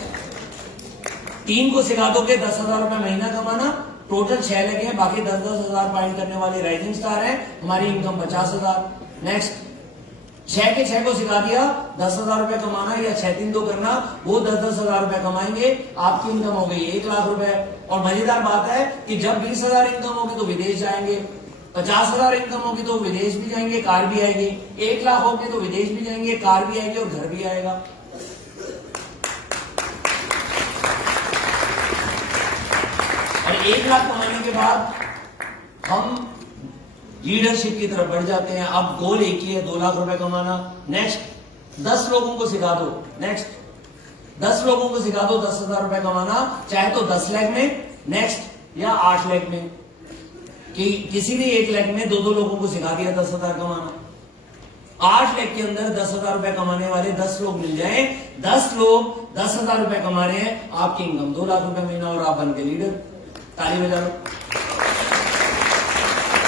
3 को सिखा दोगे 10,000 रुपए महीना कमाना, टोटल 6 लगे हैं, बाकी 10,000 पॉइंट करने वाले राइजिंग स्टार है, हमारी इनकम 50,000। नेक्स्ट, 6 के 6 को सिखा दिया 10,000 रुपए कमाना या 6-3-2 करना, वो 10,000 रुपए कमाएंगे, आपकी इनकम हो गई 1 लाख रुपए। और मजेदार बात है कि जब 20,000 इनकम होगी तो विदेश जाएंगे, 50,000 इनकम होगी तो विदेश भी जाएंगे, कार भी आएगी, 1 लाख होगी तो विदेश भी जाएंगे, कार भी आएगी और घर भी आएगा। और 1 लाख कमाने के बाद हम लीडरशिप की तरफ बढ़ जाते हैं। अब गोल एक ही है, 2 लाख रुपए कमाना। नेक्स्ट, 10 लोगों को सिखा दो। नेक्स्ट, 10 लोगों को सिखा दो 10,000 रुपए कमाना, चाहे तो 10 लेग में, नेक्स्ट, या 8 लेग में, कि किसी भी एक लेग में 2-2 लोगों को सिखा दिया 10,000 कमाना। 8 लेग के अंदर 10,000 रुपए कमाने वाले 10 लोग मिल जाए, 10 लोग 10,000 रुपए कमा रहे हैं, आपकी इनकम 2 लाख रुपए महीना, और आप बन के लीडर। ताली बजा लो।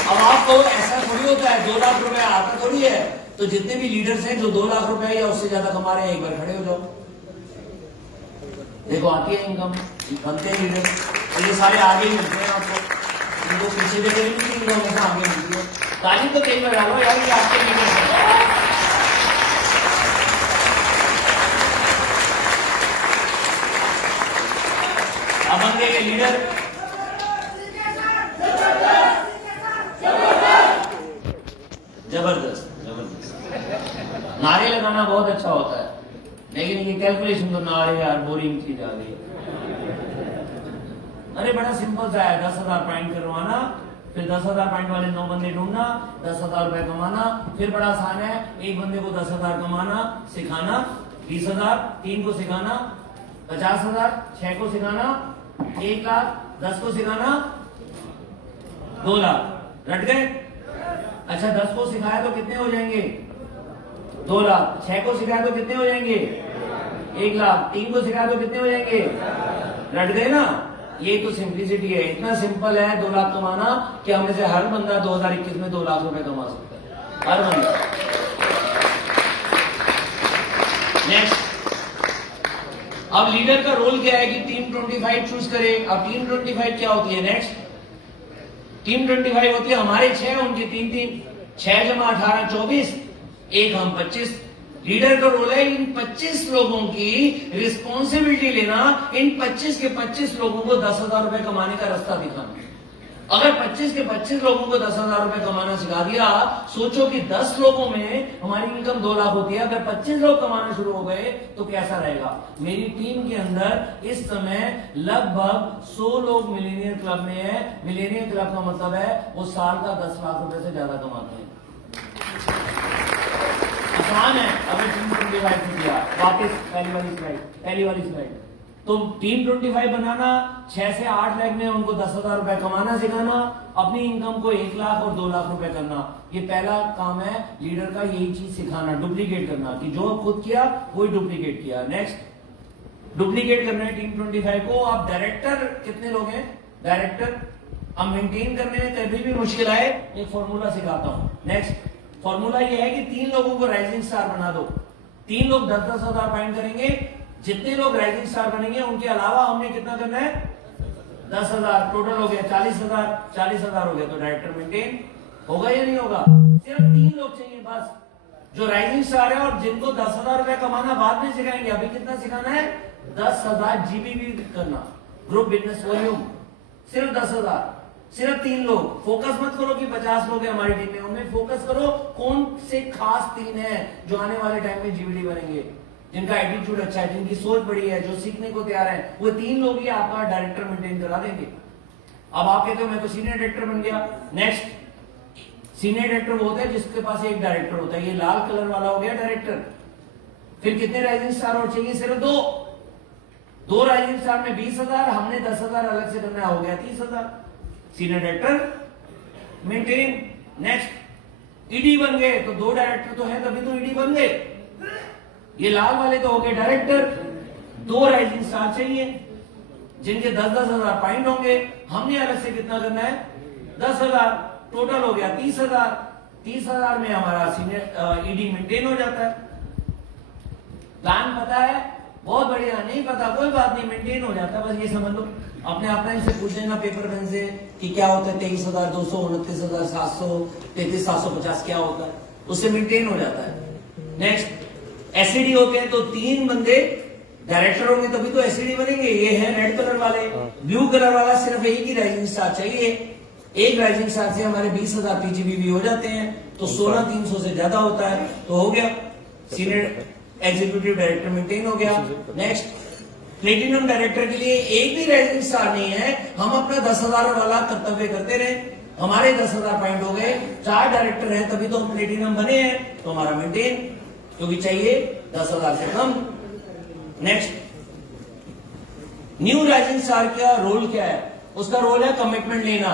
अब आपको ऐसा थोड़ी होता है 2 लाख रुपए आता थोड़ी है, तो जितने भी लीडर्स हैं जो 2 लाख रुपए या उससे ज्यादा कमा रहे हैं, एक बार खड़े हो जाओ, देखो आती है इनकम, बनते हैं लीडर। तो ये सारे आगे मिलते हैं आपको, इनको पीछे जगह नहीं मिलती, इनको हमेशा आगे मिलती है। ताली तो कई बार डालो यार, ये आपके लीडर है। अब बन गए लीडर। जबरदस्त नारे लगाना बहुत अच्छा होता है, लेकिन ये कैलकुलेशन तो नारे यार बोरिंग चीज आ गई। अरे बड़ा सिंपल सा है, 10,000 पॉइंट करवाना, फिर 10,000 पॉइंट वाले 9 बंदे ढूंढना, 10,000 रुपए कमाना। फिर बड़ा आसान है, एक बंदे को 10,000 कमाना सिखाना, 20,000, 3 को सिखाना 50,000, 6 को सिखाना 1 लाख, 10 को सिखाना 2 लाख। रट गए? अच्छा, 10 को सिखाया तो कितने हो जाएंगे, 2 लाख। 6 को सिखाया तो कितने हो जाएंगे, 1 लाख। टीम को सिखा दो कितने हो जाएंगे? रट गए ना? ये तो सिंप्लिसिटी है। इतना सिंपल है 2 लाख कमाना कि हमें से हर बंदा 2021 में 2 लाख रुपए कमा सकता है, हर बंदा। नेक्स्ट, अब लीडर का रोल क्या है कि टीम 25 चूज करे। अब टीम 25 क्या होती है? नेक्स्ट, टीम 25 होती है हमारे 6, उनके 3, 6 जमा 18 24, एक हम 25। लीडर का रोल है इन 25 लोगों की रिस्पॉन्सिबिलिटी लेना, इन 25 के 25 लोगों को 10,000 रुपए कमाने का रास्ता दिखाना। अगर 25 के 25 लोगों को 10,000 रुपए कमाना सिखा दिया, सोचो कि 10 लोगों में हमारी इनकम 2 लाख होती है, अगर 25 लोग कमाना शुरू हो गए तो कैसा रहेगा? मेरी टीम के अंदर इस समय लगभग 100 लोग मिलेनियर क्लब में है। मिलेनियर क्लब का मतलब है वो साल का 10 लाख रुपए से ज्यादा कमाते हैं। आसान है। अगर टीम 25 किया, वापस पहली वाली स्लाइड, तो टीम 25 बनाना, 6 से 8 लाख में उनको 10,000 रुपए कमाना सिखाना, अपनी इनकम को 1 लाख और 2 लाख रुपए करना। ये पहला काम है लीडर का, यही चीज सिखाना, डुप्लीकेट करना, कि जो खुद किया वही डुप्लीकेट किया। नेक्स्ट, डुप्लीकेट करना है टीम 25 को। आप डायरेक्टर कितने लोग हैं? डायरेक्टर अब मेंटेन करने में कभी भी मुश्किल आए, एक फॉर्मूला सिखाता हूं। नेक्स्ट, फॉर्मूला ये है कि 3 लोगों को राइजिंग स्टार बना दो। 3 लोग 10,000 पॉइंट करेंगे। जितने लोग राइजिंग स्टार बनेंगे उनके अलावा हमने कितना करना है? 10,000। टोटल हो गया 40,000। 40,000 हो गया तो डायरेक्टर मेंटेन होगा या नहीं होगा? सिर्फ 3 लोग चाहिए बस, जो राइजिंग स्टार है और जिनको 10,000 रुपए कमाना बाद में सिखाएंगे। अभी कितना सिखाना है? 10,000 जीबीबी करना, ग्रुप बिजनेस वॉल्यूम, सिर्फ 10,000। सिर्फ 3 लोग। फोकस मत करो कि 50 लोग हैं हमारी टीम में, उनमें फोकस करो कौन से खास 3 हैं जो आने वाले टाइम में जीबीडी बनेंगे, जिनका एटीट्यूड अच्छा है, जिनकी सोच बड़ी है, जो सीखने को तैयार है। वो 3 लोग ही आपका डायरेक्टर मेंटेन करा देंगे। अब आप कहते हो मैं तो सीनियर डायरेक्टर बन गया। नेक्स्ट, सीनियर डायरेक्टर वो होता है जिसके पास एक डायरेक्टर होता है। ये लाल कलर वाला हो गया डायरेक्टर। फिर कितने राइजिंग स्टार और चाहिए? सिर्फ 2 राइजिंग स्टार में 20,000, हमने 10,000 अलग से करना, हो गया 30,000। Senior director maintain. Next, ED बन गए तो 2 डायरेक्टर तो है तभी तो ईडी बन गए। ये लाल वाले तो हो गए डायरेक्टर। 2 राइजिंग स्टार चाहिए जिनके 10,000 पॉइंट होंगे। हमने अलग से कितना करना है? 10,000। टोटल हो गया 30,000। 30,000 में हमारा सीनियर ईडी मेंटेन हो जाता है। प्लान पता है? बहुत बढ़िया। नहीं पता कोई बात नहीं, मेंटेन हो जाता है। बस ये समझ लो, अपने आप से पूछ लेना पेपर पेन से कि क्या होता है 23,200, 29,700, 33,750 क्या होता है, उससे मेंटेन हो जाता है। नेक्स्ट, एसईडी होते हैं तो 3 बंदे डायरेक्टर होंगे तभी तो एसईडी बनेंगे। ये है रेड कलर वाले। ब्लू कलर वाला सिर्फ एक ही राइजिंग स्टार चाहिए। एक राइजिंग स्टार से हमारे 20,000 पीजीबीवी हो जाते हैं, तो 16,300 से ज्यादा होता है तो हो गया सीनियर एग्जीक्यूटिव डायरेक्टर मेंटेन हो गया। नेक्स्ट, प्लेटिनम डायरेक्टर के लिए एक भी राइजिंग स्टार नहीं है, हम अपना 10,000 वाला कर्तव्य करते रहे, हमारे 10,000 पॉइंट हो गए। 4 डायरेक्टर हैं तभी तो हम प्लेटिनम बने हैं, तो हमारा मेंटेन, क्योंकि चाहिए 10,000 से कम। नेक्स्ट, न्यू राइजिंग स्टार का रोल क्या है? उसका रोल है कमिटमेंट लेना।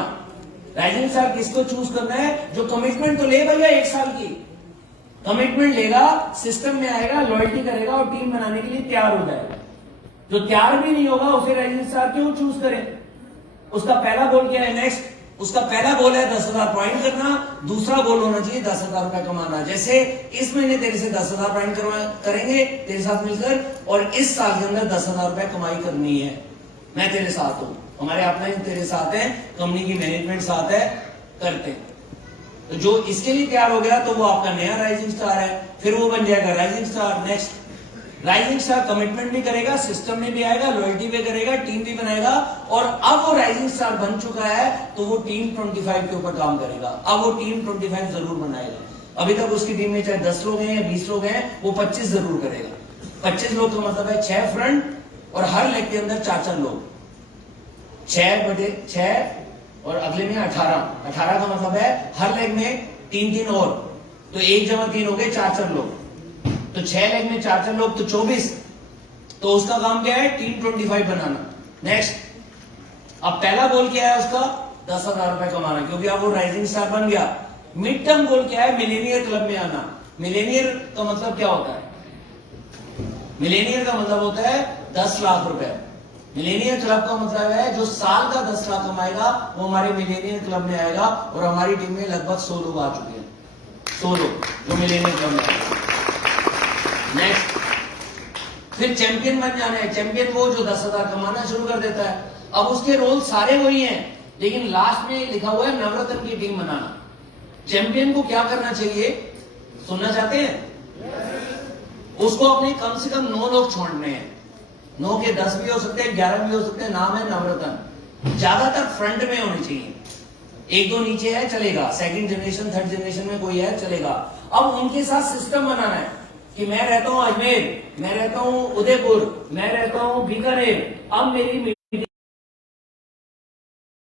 राइजिंग स्टार किसको चूज करना है? जो कमिटमेंट तो ले भैया 1 साल की कमिटमेंट लेगा, सिस्टम में आएगा, लॉयल्टी करेगा और टीम बनाने के लिए तैयार हो जाएगा। जो तैयार भी नहीं होगा उसे राइजिंग स्टार क्यों चूज करें? उसका पहला गोल क्या है? नेक्स्ट, उसका पहला गोल है 10,000 पॉइंट करना। दूसरा गोल होना चाहिए 10,000 रुपए कमाना। जैसे इस महीने तेरे से 10,000 पॉइंट करेंगे तेरे साथ मिलकर, और इस साल के अंदर 10,000 रुपए कमाई करनी है। मैं तेरे साथ हूं, हमारे अपने तेरे साथ है, कंपनी की मैनेजमेंट साथ है, करते हैं। तो जो इसके लिए तैयार हो गया तो वो आपका नया राइजिंग स्टार है, फिर वो बन जाएगा rising star. Next, rising star commitment भी करेगा, सिस्टम में भी आएगा, लॉयल्टी भी करेगा, टीम भी बनाएगा, और अब वो राइजिंग स्टार बन चुका है तो वो टीम 25 के ऊपर काम करेगा। अब वो टीम 25 जरूर बनाएगा। अभी तक उसकी टीम में चाहे 10 लोग हैं या 20 लोग हैं, वो 25 जरूर करेगा। 25 लोग का मतलब है 6 फ्रंट और हर लेग के अंदर 4-4 लोग, 6/6 और अगले में 18। 18 का मतलब है हर लेग में 3-3 और, तो 1 जमा 3 हो गए 4-4 लोग, तो 6 लेग में 4-4 लोग तो 24। तो उसका काम क्या है? टीम 25 बनाना। नेक्स्ट, अब पहला गोल क्या है उसका? 10,000 रुपए कमाना, क्योंकि अब वो राइजिंग स्टार बन गया। मिड टर्म गोल क्या है? मिलेनियर क्लब में आना। मिलेनियर का मतलब क्या होता है? मिलेनियर का मतलब होता है 10 लाख रुपए। मिलेनियर क्लब का मतलब है जो साल का 10 लाख कमाएगा वो हमारे मिलेनियर क्लब में आएगा, और हमारी टीम में लगभग 100 लोग आ चुके हैं, 100 लोग जो मिलेनियर क्लब में आएगा। नेक्स्ट, फिर चैंपियन बन जाना है। चैंपियन वो जो 10,000 कमाना शुरू कर देता है। अब उसके रोल सारे वही हैं, लेकिन लास्ट में लिखा हुआ है नवरत्न की टीम बनाना। चैंपियन को क्या करना चाहिए, सुनना चाहते हैं? उसको अपने कम से कम 9 लोग छोड़ने हैं। 9 के 10 भी हो सकते हैं, 11 भी हो सकते हैं। नाम है नवरत्न। ज्यादातर फ्रंट में होने चाहिए, 1-2 नीचे है चलेगा, सेकंड जनरेशन थर्ड जनरेशन में कोई है चलेगा। अब उनके साथ सिस्टम बनाना है कि मैं रहता हूं अजमेर, मैं रहता हूं उदयपुर, मैं रहता हूं बीकानेर। अब मेरी मीटिंग,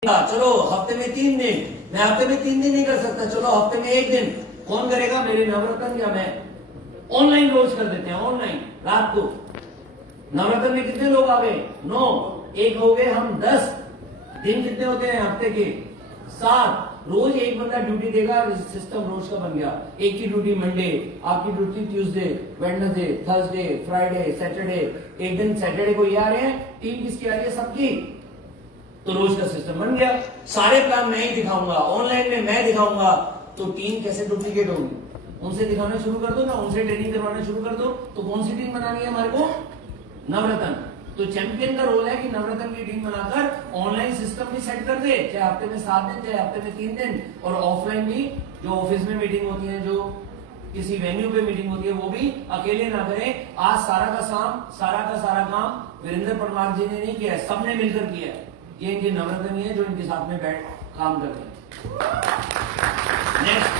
चलो हफ्ते में 3 दिन, मैं हफ्ते में 3 दिन नहीं कर सकता, चलो हफ्ते में 1 दिन। कौन करेगा, मेरे नवरत्न या मैं? ऑनलाइन रोज कर देते हैं, ऑनलाइन रात को। नवरत्न में कितने लोग आ गए? 9, 1 हो गए हम 10। दिन कितने होते हैं हफ्ते के? 7। रोज एक बंदा ड्यूटी देगा, सिस्टम रोज का बन गया। एक की ड्यूटी मंडे, आपकी duty Tuesday, Wednesday, Thursday, Friday, Saturday. एक दिन सैटरडे को ये आ रहे हैं, टीम किसकी आ रही है? सबकी। तो रोज का सिस्टम बन गया। सारे प्लान मैं ही दिखाऊंगा, ऑनलाइन में मैं दिखाऊंगा, तो टीम कैसे डुप्लीकेट होगी? उनसे दिखाना शुरू कर दो ना, उनसे ट्रेनिंग करवाना शुरू कर दो। तो कौन सी टीम बनानी है हमारे को? नवरत्न। तो चैंपियन का रोल है कि नवरत्न की टीम बनाकर ऑनलाइन सिस्टम भी सेट कर दे, चाहे हफ्ते में 7 दिन, चाहे हफ्ते में 3 दिन। और ऑफलाइन भी जो ऑफिस में मीटिंग होती है, जो किसी वेन्यू पे मीटिंग होती है, वो भी अकेले ना करें। आज सारा का सारा काम वीरेंद्र परमार जी ने नहीं किया है, सबने मिलकर किया है। ये इनके नवरत्न है जो इनके साथ में बैठ काम कर रहे हैं। नेक्स्ट,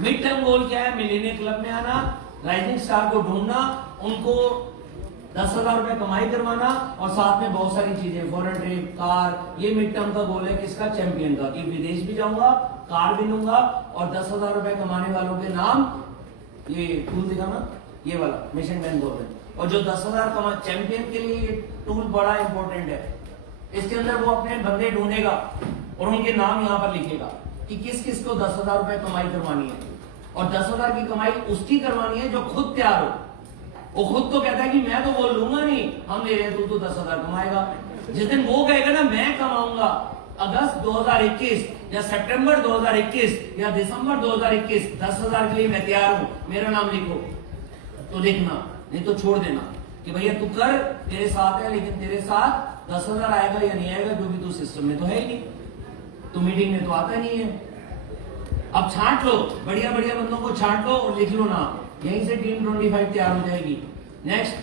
मिड टर्म गोल क्या है? मिलेनियर क्लब में आना, राइजिंग स्टार को ढूंढना, उनको 10,000 रुपए कमाई करवाना, और साथ में बहुत सारी चीजें, फॉरेन ट्रिप, कार। ये मिड टर्म का गोल है किसका? चैंपियन का, कि विदेश भी जाऊंगा, कार भी लूंगा, और 10,000 रुपए कमाने वालों के नाम, ये टूल दिखाना, ये वाला मिशन मैन गोल है। और जो 10,000 कमा, चैंपियन के लिए टूल बड़ा इंपॉर्टेंट है। इसके अंदर वो अपने बंदे ढूंढेगा और उनके नाम यहाँ पर लिखेगा कि किस किस को 10,000 रुपए कमाई करवानी है। और 10,000 की कमाई उसकी करवानी है जो खुद तैयार हो। वो खुद तो कहता है कि मैं तो वो लूंगा नहीं, हम ले रहे हैं, तू तो 10,000 कमाएगा। जिस दिन वो कहेगा ना मैं कमाऊंगा, अगस्त 2021 या सितंबर 2021 या दिसंबर 2021, 10,000 के लिए मैं तैयार हूं, मेरा नाम लिखो। तो देखना, नहीं तो छोड़ देना कि भैया तू कर, तेरे साथ है, लेकिन तेरे साथ 10,000 आएगा या नहीं आएगा, क्योंकि तू सिस्टम में तो है ही नहीं, तू मीटिंग में तो आता नहीं है। अब छांट लो, बढ़िया बढ़िया बंदों को छांट लो और लिख लो नाम, यहीं से टीम 25 तैयार हो जाएगी। Next,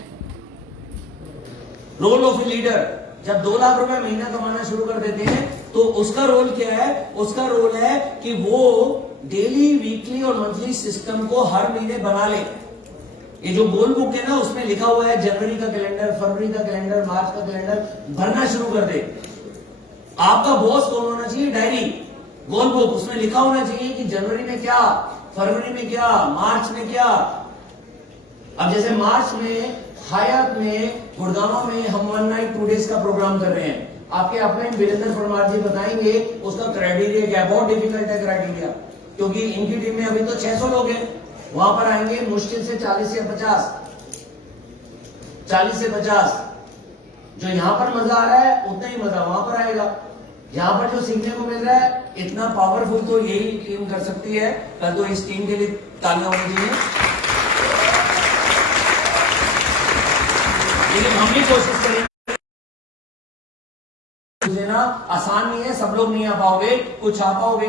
role of a leader. जब 2 लाख रुपए महीना कमाना शुरू कर देते हैं तो उसका रोल क्या है? उसका रोल है कि वो डेली, वीकली और मंथली सिस्टम को हर महीने बना ले। ये जो गोल बुक है ना, उसमें लिखा हुआ है जनवरी का कैलेंडर, फरवरी का कैलेंडर, मार्च का कैलेंडर भरना शुरू कर दे। आपका बॉस कौन होना चाहिए? डायरी, गोल बुक, उसमें लिखा होना चाहिए कि जनवरी में क्या, फरवरी में क्या, मार्च में क्या। अब जैसे मार्च में हयात में गुड़गांव में हम 1 नाइट 2 डेज का प्रोग्राम कर रहे हैं। आपके अपने वीरेंद्र परमार जी बताएंगे उसका क्राइटेरिया क्या। बहुत डिफिकल्ट है क्राइटेरिया, क्योंकि इनकी टीम में अभी तो 600 लोग हैं। वहां पर आएंगे मुश्किल से 40 से 50, 40 से 50। जो यहां पर मजा आ रहा है उतना ही मजा वहां पर आएगा। यहां पर जो सीखने को मिल रहा है इतना पावरफुल तो यही टीम कर सकती है। कल तो इस टीम के लिए तालियां होनी चाहिए। लेकिन हम भी कोशिश करेंगे, ना आसान नहीं है, सब लोग नहीं आ पाओगे, कुछ आ पाओगे।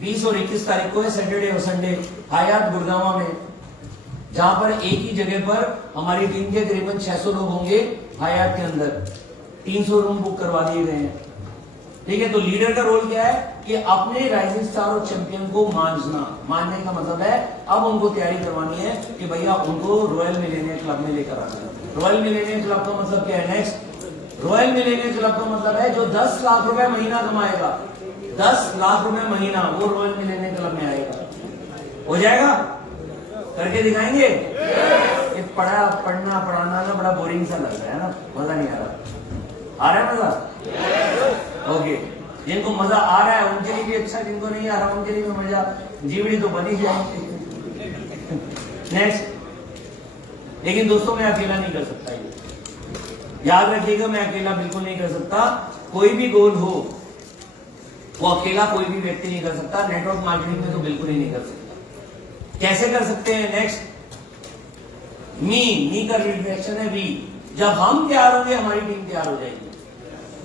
20 और 21 तारीख को है, सैटरडे और संडे, हयात गुड़गांव में, जहां पर एक ही जगह पर हमारी टीम के करीबन 600 लोग होंगे। हयात के अंदर 300 रूम बुक करवा दिए गए हैं। ठीक है, तो लीडर का रोल क्या है कि अपने राइजिंग स्टार और चैंपियन को मांझना। मानने का मतलब है अब उनको तैयारी करवानी है कि भैया उनको रॉयल मिलेनियर क्लब में लेकर आना है। रॉयल मिलेनियर क्लब का मतलब क्या है? नेक्स्ट, रॉयल मिलेनियर क्लब का मतलब है जो 10 लाख रुपए महीना कमाएगा, 10 लाख रुपए महीना, वो रॉयल मिलेनियर क्लब में आएगा। हो जाएगा? करके दिखाएंगे? ये पढ़ना पढ़ाना ना बड़ा बोरिंग सा लग रहा है ना, मजा नहीं आ रहा। आ रहा है मजा? ओके, जिनको मजा आ रहा है उनके लिए भी अच्छा, जिनको नहीं आ रहा उनके लिए भी मजा, जीवड़ी तो बनी जाएगी। नेक्स्ट, लेकिन दोस्तों मैं अकेला नहीं कर सकता, ये याद रखिएगा, मैं अकेला बिल्कुल नहीं कर सकता। कोई भी गोल हो वो अकेला कोई भी व्यक्ति नहीं कर सकता, नेटवर्क मार्केटिंग में तो बिल्कुल ही नहीं कर सकता। कैसे कर सकते हैं? नेक्स्ट, मी का रिफ्लेक्शन है वी। जब हम तैयार होंगे हमारी टीम तैयार हो जाएगी।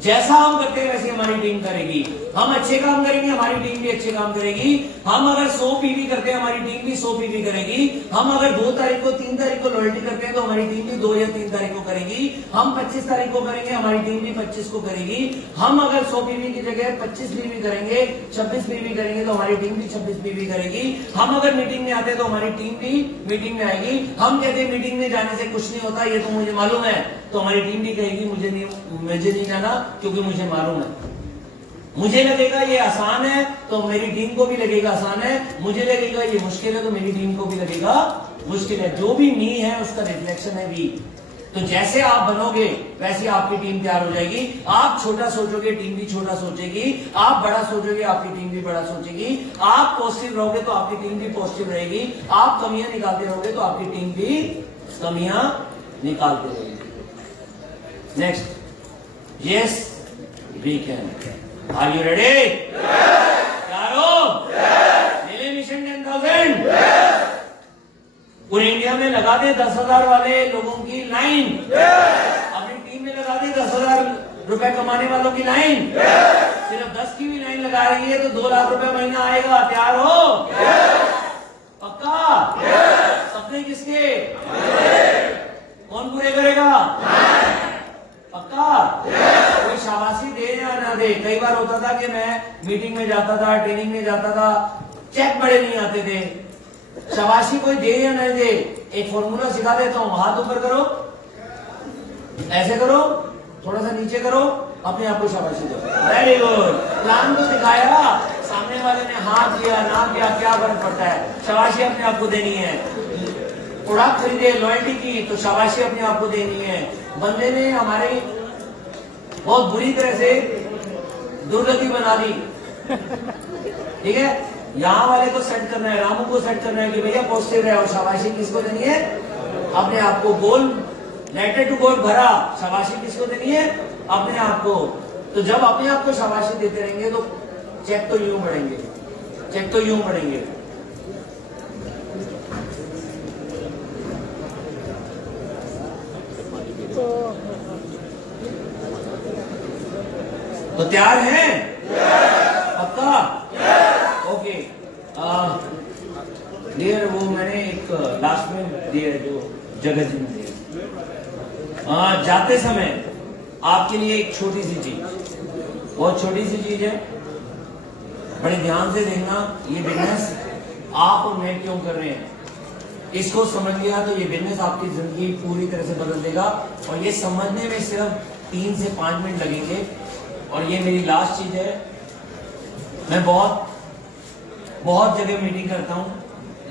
जैसा हम करते हैं वैसे हमारी टीम करेगी। हम अच्छे काम करेंगे हमारी टीम भी अच्छे काम करेगी। हम अगर 100 पीवी करते हैं हमारी टीम भी 100 पीवी करेगी। हम अगर 2 तारीख को 3 तारीख को लॉयल्टी करते हैं तो हमारी टीम भी 2 या 3 तारीख को करेगी। हम 25 तारीख को करेंगे हमारी टीम भी 25 को करेगी। हम अगर 100 पीवी की जगह 25 पीवी करेंगे, 26 पीवी करेंगे तो हमारी टीम भी 26 पीवी करेगी। हम अगर मीटिंग में आते हैं तो हमारी टीम भी मीटिंग में आएगी। हम कहते हैं मीटिंग में जाने से कुछ नहीं होता, ये तो मुझे मालूम है, तो हमारी टीम भी कहेगी मुझे नहीं जाना क्योंकि मुझे मालूम है। मुझे लगेगा ये आसान है तो मेरी टीम को भी लगेगा आसान है। मुझे लगेगा ये मुश्किल है तो मेरी टीम को भी लगेगा मुश्किल है। जो भी मी है उसका रिफ्लेक्शन है वी। तो जैसे आप बनोगे वैसे आपकी टीम तैयार हो जाएगी। आप छोटा सोचोगे टीम भी छोटा सोचेगी, आप बड़ा सोचोगे आपकी टीम भी बड़ा सोचेगी। आप पॉजिटिव रहोगे तो आपकी टीम भी पॉजिटिव रहेगी। आप कमियां निकालते रहोगे तो आपकी टीम भी कमियां निकालते रहेगी। Next, yes we can. Are you ready? तैयार हो? Daily mission 10,000। पूरे इंडिया में लगा दे 10,000 वाले लोगों की लाइन। अपनी टीम में लगा दे 10,000 रुपए कमाने वालों की लाइन। सिर्फ 10 की भी लाइन लगा रही है तो 2 लाख रुपए महीना आएगा। तैयार हो? पक्का? सपने किसके? कौन पूरे करेगा? पक्का? कोई शाबाशी दे या ना दे। कई बार होता था कि मैं मीटिंग में जाता था, ट्रेनिंग में जाता था, चेक बड़े नहीं आते थे। शाबाशी कोई दे या नहीं दे, एक फॉर्मूला सिखा देता हूं। हाथ ऊपर करो, ऐसे करो, थोड़ा सा नीचे करो, अपने आप को शाबाशी दो। Very good. प्लान तो दिखाया, सामने वाले ने हाथ दिया ना दिया क्या फर्क पड़ता है। शाबाशी अपने आप को देनी है। प्रोडक्ट खरीदे, लॉयल्टी की, तो शाबाशी अपने आप को देनी है। बंदे ने हमारी बहुत बुरी तरह से दुर्गति बना दी, ठीक है। यहां वाले को सेट करना है, रामू को सेट करना है कि भैया पॉजिटिव रहे। और शाबाशी किसको देनी है? अपने आप को। गोल लेटर टू गोल भरा, शाबाशी किसको देनी है? अपने आप को। तो जब अपने आप को शाबाशी देते रहेंगे तो चेक तो यूं बढ़ेंगे, चेक तो यूं बढ़ेंगे। तो तैयार हैं? पक्का? ओके। डियर, वो मैंने एक लास्ट में दिया जो जगत जी ने दिया। जाते समय आपके लिए एक छोटी सी चीज, बहुत छोटी सी चीज है, बड़े ध्यान से देखना। ये बिजनेस आप और मैं क्यों कर रहे हैं, इसको समझ लिया तो ये बिजनेस आपकी जिंदगी पूरी तरह से बदल देगा। और ये समझने में सिर्फ 3 से 5 मिनट लगेंगे। और ये मेरी लास्ट चीज है। मैं बहुत जगह मीटिंग करता हूं,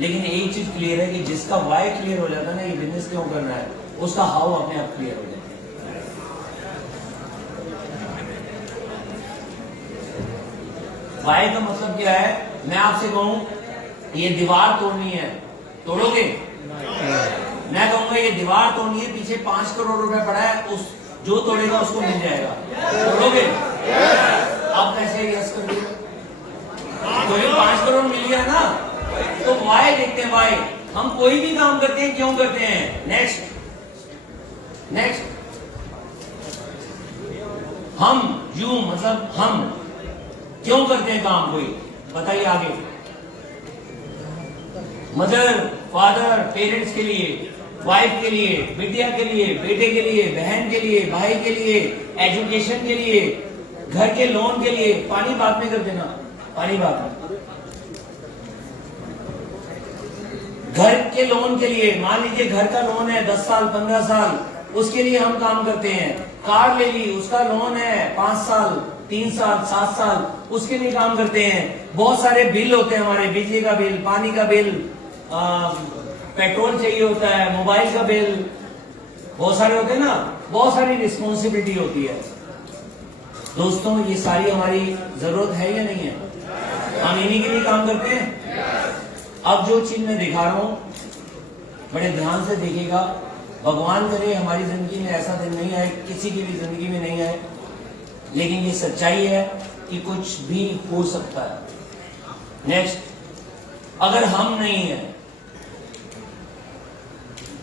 लेकिन एक चीज क्लियर है कि जिसका वाई क्लियर हो जाता है ना, ये बिजनेस क्यों करना है, उसका हाउ अपने आप क्लियर हो जाता है। वाई का मतलब क्या है? मैं आपसे कहूं ये दीवार तोड़नी है, तोड़ोगे? मैं कहूंगा ये दीवार तोड़नी है, पीछे 5 करोड़ रुपए पड़ा है, उस जो तोड़ेगा उसको मिल जाएगा, तोड़ोगे? आप कैसे यस कर दिए? तो ये 5 करोड़ मिल गया ना, तो वाई देखते हैं। वाई, हम कोई भी काम करते हैं क्यों करते हैं? नेक्स्ट, हम यू मतलब हम क्यों करते हैं काम, कोई बताइए आगे। मदर, फादर, पेरेंट्स के लिए, वाइफ के लिए, बिटिया के लिए, बेटे के लिए, बहन के लिए, भाई के लिए, एजुकेशन के लिए, घर के लोन के लिए। पानी बाद में कर देना, पानी बाद में। घर के लोन के लिए, मान लीजिए घर का लोन है 10 साल 15 साल, उसके लिए हम काम करते हैं। कार ले ली, उसका लोन है 5 साल 3 साल 7 साल, उसके लिए काम करते हैं। बहुत सारे बिल होते हैं हमारे, बिजली का बिल, पानी का बिल, पेट्रोल चाहिए होता है, मोबाइल का बिल, बहुत सारे होते हैं ना, बहुत सारी रिस्पॉन्सिबिलिटी होती है। दोस्तों, ये सारी हमारी जरूरत है या नहीं है? हम इन्हीं के लिए काम करते हैं। अब जो चीज मैं दिखा रहा हूं, बड़े ध्यान से देखिएगा, भगवान करे हमारी जिंदगी में ऐसा दिन नहीं आए, किसी की भी जिंदगी में नहीं आए, लेकिन ये सच्चाई है कि कुछ भी हो सकता है। नेक्स्ट, अगर हम नहीं है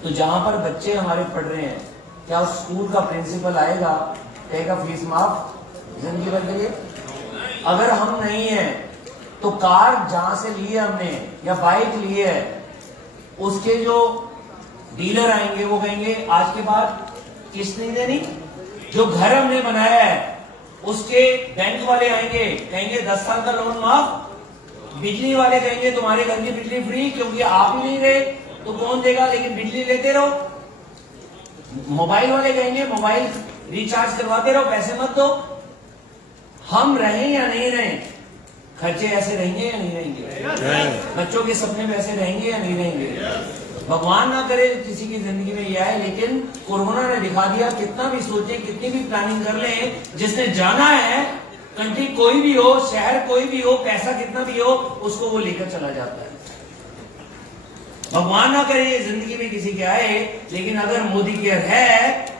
तो जहां पर बच्चे हमारे पढ़ रहे हैं, क्या उस स्कूल का प्रिंसिपल आएगा, कहेगा फीस माफ, जिंदगी भर के लिए? अगर हम नहीं है तो कार जहां से ली है हमने या बाइक ली है, उसके जो डीलर आएंगे वो कहेंगे आज के बाद किस्त नहीं देनी। जो घर हमने बनाया है उसके बैंक वाले आएंगे, कहेंगे 10 साल का लोन माफ। बिजली वाले कहेंगे तुम्हारे घर की बिजली फ्री, क्योंकि आप ही नहीं रहे तो कौन देगा, लेकिन बिजली लेते रहो। मोबाइल वाले कहेंगे मोबाइल रिचार्ज करवाते रहो, पैसे मत दो। हम रहें या नहीं रहें, खर्चे ऐसे रहेंगे या नहीं रहेंगे? बच्चों के सपने में ऐसे रहेंगे या नहीं रहेंगे? भगवान ना करे किसी की जिंदगी में ये आए, लेकिन कोरोना ने दिखा दिया, कितना भी सोचे, कितनी भी प्लानिंग कर ले, जिसने जाना है, कंट्री कोई भी हो, शहर कोई भी हो, पैसा कितना भी हो, उसको वो लेकर चला जाता है। भगवान ना करे ये जिंदगी में किसी के आए, लेकिन अगर मोदी केयर है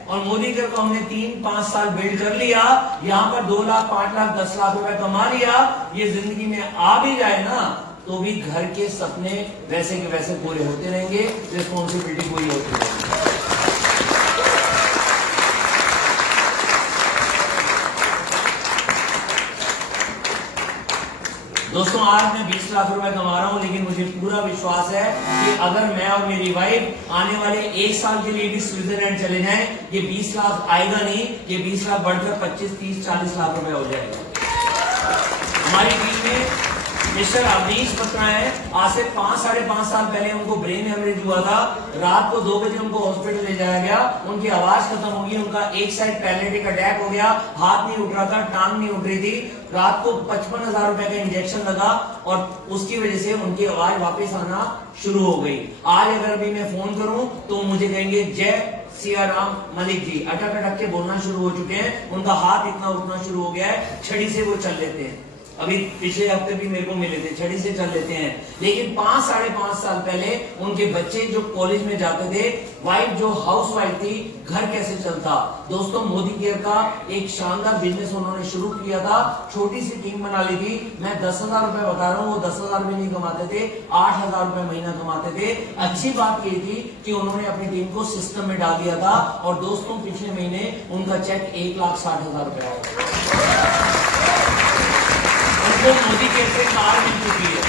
और मोदी केयर को हमने 3-5 साल बिल्ड कर लिया, यहां पर 2 लाख 5 लाख 10 लाख रुपए कमा लिया, ये जिंदगी में आ भी जाए ना तो भी घर के सपने वैसे के वैसे पूरे होते रहेंगे, रिस्पॉन्सिबिलिटी पूरी होती रहेगी। दोस्तों, आज मैं 20 लाख रुपए कमा रहा हूं, लेकिन मुझे पूरा विश्वास है कि अगर मैं और मेरी वाइफ आने वाले 1 साल के लिए भी स्विट्जरलैंड चले जाएं, ये 20 लाख आएगा नहीं, ये 20 लाख बढ़कर 25, 30, 40 लाख रुपए हो जाएगा। हमारी टीम में मिस्टर अवनीश बत्रा है, आज से 5-5.5 साल पहले उनको ब्रेन हेमरेज हुआ था। रात को 2 बजे उनको हॉस्पिटल ले जाया गया, उनकी आवाज खत्म हो गई, उनका एक साइड पैरालिटिक अटैक हो गया, हाथ नहीं उठ रहा था, टांग नहीं उठ रही थी। रात को 55,000 रुपए का इंजेक्शन लगा और उसकी वजह से उनकी आवाज वापस आना शुरू हो गई। आज अगर अभी मैं फोन करूं तो मुझे कहेंगे जय सिया राम मलिक जी, अटक अटक के बोलना शुरू हो चुके हैं, उनका हाथ इतना उठना शुरू हो गया है, छड़ी से वो चल लेते हैं। अभी पिछले हफ्ते भी मेरे को मिले थे, छड़ी से चल लेते हैं। लेकिन 5-5.5 साल पहले उनके बच्चे जो कॉलेज में जाते थे, वाइफ जो हाउस वाइफ थी, घर कैसे चलता? दोस्तों, मोदी केयर का एक शानदार बिजनेस उन्होंने शुरू किया था, छोटी सी टीम बना ली थी। मैं 10,000 रुपए बता रहा हूँ, वो 10,000 भी नहीं कमाते थे, 8,000 रुपए महीना कमाते थे। अच्छी बात ये थी कि उन्होंने अपनी टीम को सिस्टम में डाल दिया था और दोस्तों पिछले महीने उनका चेक 1,60,000 रुपए आया। उनको मोदी केयर से कार मिल चुकी है।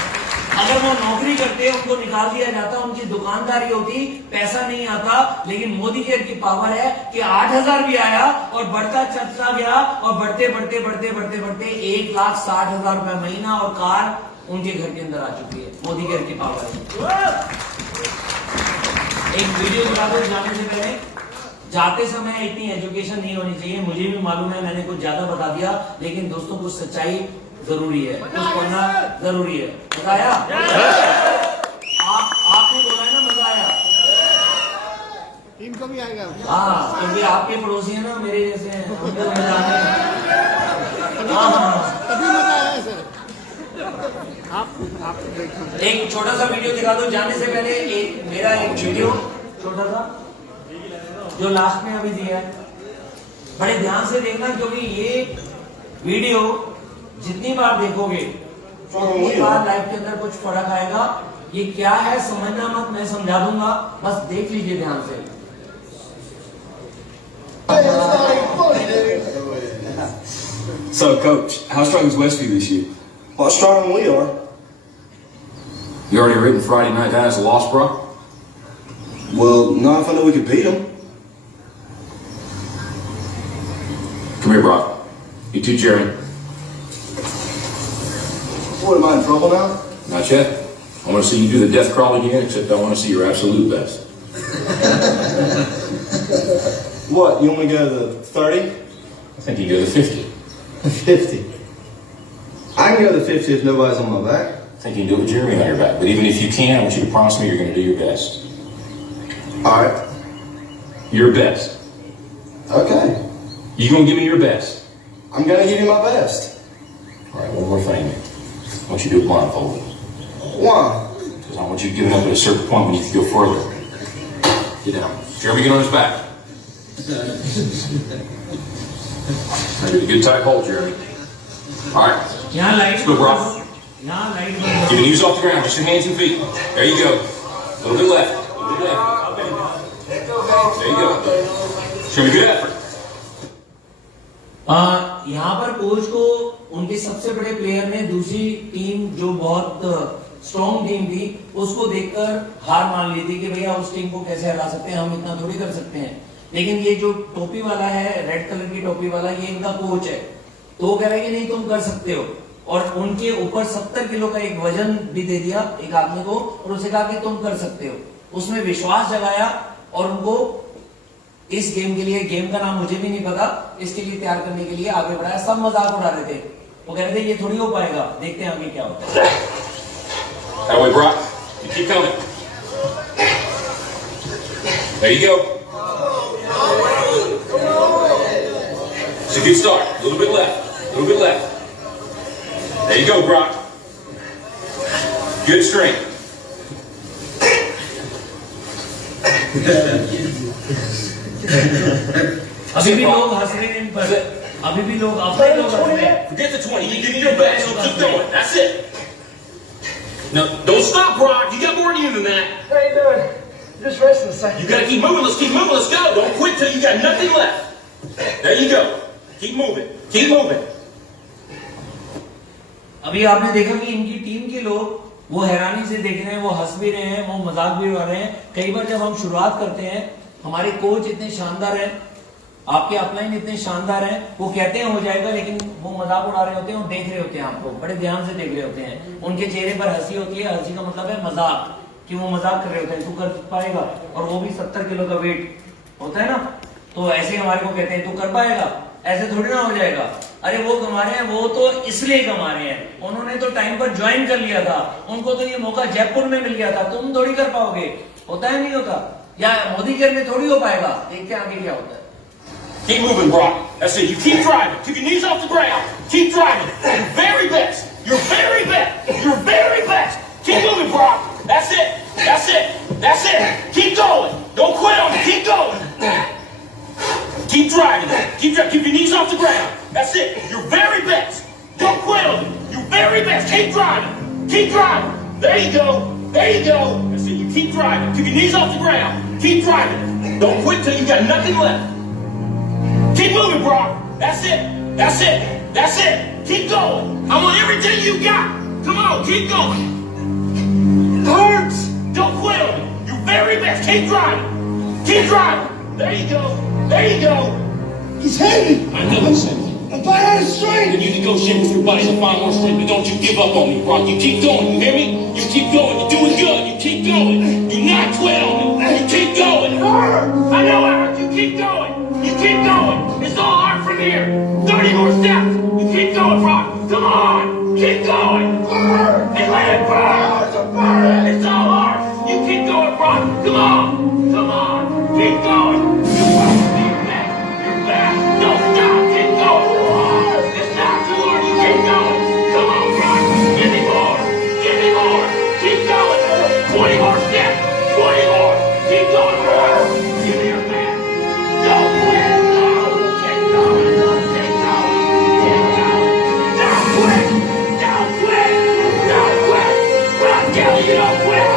अगर वो नौकरी करते, उनको निकाल दिया जाता, उनकी दुकानदारी होती, पैसा नहीं आता, लेकिन मोदी केयर की पावर है कि 8,000 भी आया और बढ़ता चलता गया और बढ़ते बढ़ते बढ़ते बढ़ते बढ़ते 1,60,000 रुपए महीना और कार उनके घर के अंदर आ चुकी है। मोदी केयर की पावर है। एक वीडियो दिखा दो जाने से पहले। जाते समय इतनी एजुकेशन नहीं होनी चाहिए, मुझे भी मालूम है, मैंने कुछ ज्यादा बता दिया, लेकिन दोस्तों कुछ सच्चाई जरूरी है, कुछ पढ़ना जरूरी है। मजा आया? आपने बोला है ना मजा आया? इनको भी आएगा। हाँ, क्योंकि आपके पड़ोसी है ना, मेरे जैसे हैं, उनको मजा आने। तभी मजा आया सर। आप देखो, एक छोटा सा वीडियो दिखा दो जाने से पहले। एक मेरा एक वीडियो छोटा सा जो लास्ट में अभी दिया है, बड़े ध्यान से देखना, क्योंकि ये वीडियो जितनी बार देखोगे उतनी बार लाइफ के अंदर कुछ फर्क आएगा। ये क्या है समझना मत, मैं समझा दूंगा, बस देख लीजिए ध्यान से। So, Coach, how strong is Westview this year? A lot stronger than we are. You already written Friday night as a loss, bro? Well, not if I know we could beat them. Come here, Brock. You too, Jerry. What, am I in trouble now? Not yet. I want to see you do the death crawl again, except I want to see your absolute best. What, you want me to go to the 30? I think you go to 50. 50. I can go to the 50 if nobody's on my back. I think you can do it with Jeremy on your back. But even if you can, I want you to promise me you're going to do your best. All right. Your best. Okay. You going to give me your best? I'm going to give you my best. All right, one more thing. I want you to do it blindfolded. Why? Because I want you giving up at a certain point when you can go further. Get down. Jeremy, get on his back. Good tight hold, Jeremy. All right. यहाँ light Let's go, Brock. यहाँ light Keep your knees off the ground, just your hands and feet. There you go. A little bit left. A little bit left. There you go. Show me good effort. यहाँ पर coach को उनके सबसे बड़े player ने दूसरी team जो बहुत स्ट्रॉन्ग टीम थी उसको देखकर हार मान ली थी कि भैया उस टीम को कैसे हरा सकते हैं, हम इतना थोड़ी कर सकते हैं। लेकिन ये जो टोपी वाला है, रेड कलर की टोपी वाला, ये इनका कोच है, तो वो कह रहा है कि नहीं तुम कर सकते हो, और उनके ऊपर 70 किलो का एक वजन भी दे दिया एक आदमी को और उसे कहा कि तुम कर सकते हो। उसमें विश्वास जगाया और उनको इस गेम के लिए, गेम का नाम मुझे भी नहीं पता, इसके लिए तैयार करने के लिए आगे बढ़ाया। सब मजाक उड़ा रहे थे, वो कह रहे थे ये थोड़ी हो पाएगा, देखते हैं आगे क्या होता है। That way, Brock. You keep coming. There you go. It's a good start. A little bit left. A little bit left. There you go, Brock. Good strength. अभी भी लोग हंस रहे हैं इन पर, अभी भी लोग अपने लोग हंस रहे हैं। Forget the 20. You give me your best. You keep going. That's it. No, don't stop, Brock. You got more in you than that. How you doing? Just resting a second. You gotta keep moving. Let's keep moving. Let's go. Don't quit till you got nothing left. There you go. Keep moving. Keep moving. अभी आपने देखा कि इनकी team के लोग वो हैरानी से देख रहे हैं, वो हंस भी रहे हैं, वो मजाक भी उड़ा रहे हैं। कई बार जब हम शुरुआत करते हैं, हमारे कोच इतने शानदार हैं, आपके अपलाइन इतने शानदार हैं, वो कहते हैं हो जाएगा, लेकिन वो मजाक उड़ा रहे होते हैं और देख रहे होते हैं, आपको बड़े ध्यान से देख रहे होते हैं। उनके चेहरे पर हंसी होती है, हंसी का मतलब है मजाक, कि वो मजाक कर रहे होते हैं, तू कर पाएगा, और वो भी 70 किलो का वेट होता है ना, तो ऐसे हमारे को कहते हैं तू कर पाएगा, ऐसे थोड़ी ना हो जाएगा। अरे वो कमा रहे हैं, वो तो इसलिए कमा रहे हैं, उन्होंने तो टाइम पर ज्वाइन कर लिया था, उनको तो ये मौका जयपुर में मिल गया था, तुम थोड़ी कर पाओगे, होता है नहीं होता, या मोदी केयर में थोड़ी हो पाएगा, देखते हैं आगे क्या होता है। Keep moving, Brock. That's it. You keep driving. Keep your knees off the ground. Keep driving. Your very best. Your very best. Your very best. Keep moving, Brock. That's it. That's it. That's it. Keep going. Don't quit on it. Keep going. Keep driving. Keep driving. Keep your knees off the ground. That's it. Your very best. Don't quit on it. Your very best. Keep driving. Keep driving. There you go. There you go. That's it. You keep driving. Keep your knees off the ground. Keep driving. Don't quit till you got nothing left. Keep moving, Brock. That's it. That's it. That's it. Keep going. I want everything you got. Come on, keep going. It hurts. Don't quit on it. Your very best. Keep driving. Keep driving. There you go. There you go. He's heavy. I know it's heavy. I'm fine out of strength. Then you negotiate with your body to find more strength, but don't you give up on me, Brock. You keep going. You hear me? You keep going. You're doing good. You keep going. Do not quit on it. You keep going. I know, Eric. You keep going. You keep going. It's all hard from here. 30 more steps. You keep going, Brock. Come on. Keep going. Hey, let it burn. It's all hard. You keep going, Brock. Come on. Come on. Keep going. You're back. Don't stop. Keep going. It's not too hard. You keep going. Come on, Brock. Give me more. Give me more. Keep going. 20 more steps. 20 more. Keep going, Brock. Give me your best. Don't quit. Keep going. Keep going. Keep going. Don't quit. Don't quit. Don't quit. Brock Kelly, you don't quit.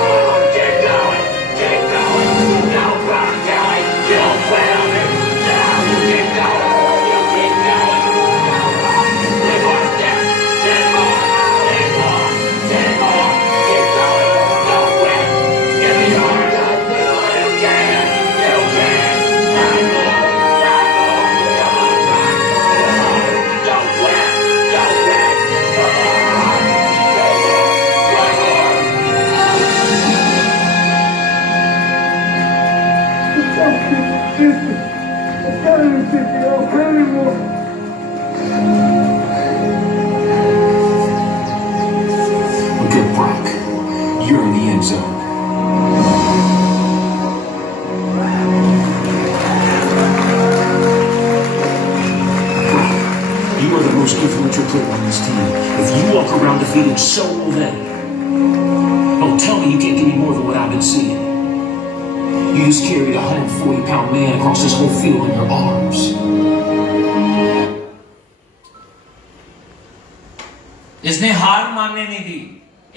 Keep going. Keep going. No, Brock Kelly, you don't quit on me. No, you keep going. You keep going. No, Brock. 10 more steps. 10 more. 10 more. 10 more. Keep going. Don't quit. Give me yours. You can. You can. 9 more. 9 more. Come on, Brock. Come on. Don't quit. Don't quit. Come on. 3 more. 1 more. I can't even 50. I don't care anymore. Good, Brock. You're in the end zone. Brock, you are the most influential player on this team. If you walk around defeated, so will they. Oh, tell me you can't give me more than what I've been seeing. You just carried a 140-pound man across this whole field in your arms. इसने हार मानने नहीं दी,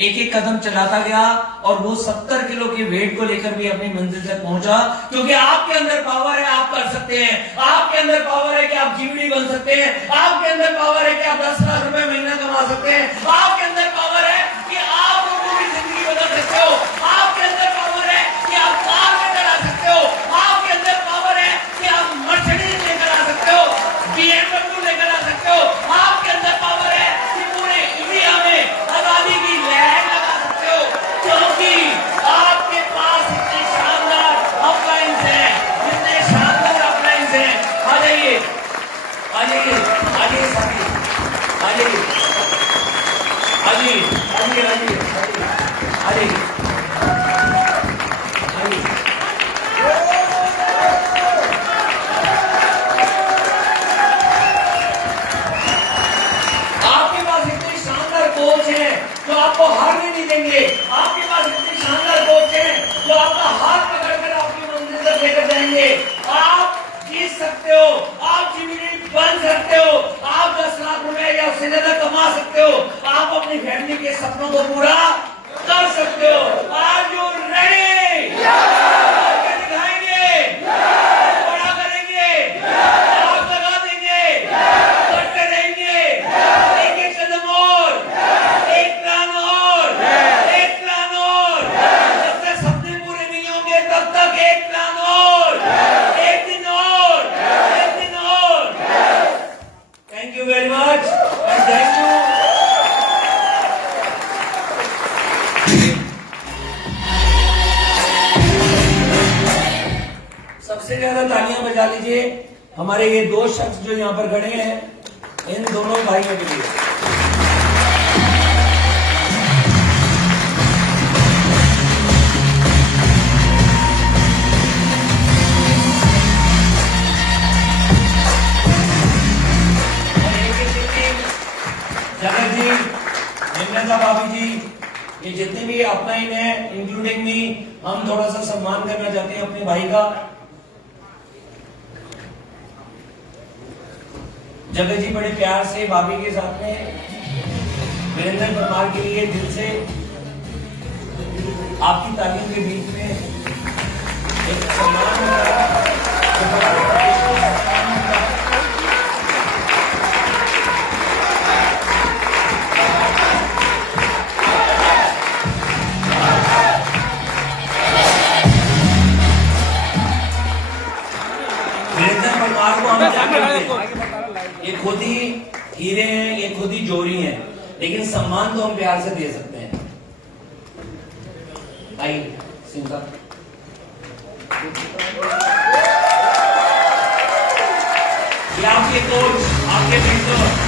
एक एक कदम चलाता गया और वो 70 किलो के वेट को लेकर भी अपनी मंजिल तक पहुंचा, क्योंकि आपके अंदर पावर है, आप कर सकते हैं। आपके अंदर पावर है कि आप जीवड़ी बन सकते हैं। आपके अंदर पावर है कि आप 10 लाख रुपए महीना कमा सकते हैं। आपके अंदर पावर है कि आप लोगों की जिंदगी बदल सकते हो। आपके अंदर पावर है कि आप कार लेकर आ सकते हो। आपके अंदर पावर है कि आप मर्सिडीज लेकर आ सकते हो, BMW लेकर आ सकते हो। आपके अंदर पावर है कि पूरे इंडिया में आजादी की लहर लगा सकते हो, क्योंकि आपके पास इतने शानदार अपलाइंस हैं, इतने शानदार अपलाइंस हैं। आ जाइए, आ जाइए, आ जाइए साथी, आ जाइए, आ जाइए, आ जाइए, आ जाइए, आ जाइए, आपके पास इतने शानदार कोच हैं जो आपको हारने नहीं देंगे। आपके पास इतने शानदार कोच हैं जो आपका हाथ पकड़कर आपकी मंजिल तक लेकर जाएंगे। आप जीत सकते हो, आप जीवनी बन सकते हो, आप 10 लाख रुपए या उससे ज्यादा कमा सकते हो, आप अपनी फैमिली के सपनों को पूरा कर सकते हो। Are you ready? करके दिखाएंगे, बड़ा करेंगे, आप लगा देंगे, करते रहेंगे। एक एक कदम और, एक प्लान और, एक प्लान और। जब तक सपने पूरे नहीं होंगे तब तक एक प्लान और, एक दिन और, एक दिन और। Thank you very much and thank you. सबसे ज्यादा तालियां बजा लीजिए हमारे ये दो शख्स जो यहाँ पर खड़े हैं, इन दोनों भाइयों के लिए। जगत जी, निम्रता भाभी जी, ये जितने भी अपलाइन हैं इंक्लूडिंग मी, हम थोड़ा सा सम्मान करना चाहते हैं अपने भाई का। जगत जी बड़े प्यार से भाभी के साथ में वीरेंद्र परमार के लिए दिल से आपकी तालीम के बीच में एक सम्मान वीरेंद्र परमार को हम क्या करते हैं? ये खुद ही हीरे हैं, ये खुद ही जोड़ी हैं, लेकिन सम्मान तो हम प्यार से दे सकते हैं। आइए सिंह साहब। ये आपके कोच, आपके मेंटर।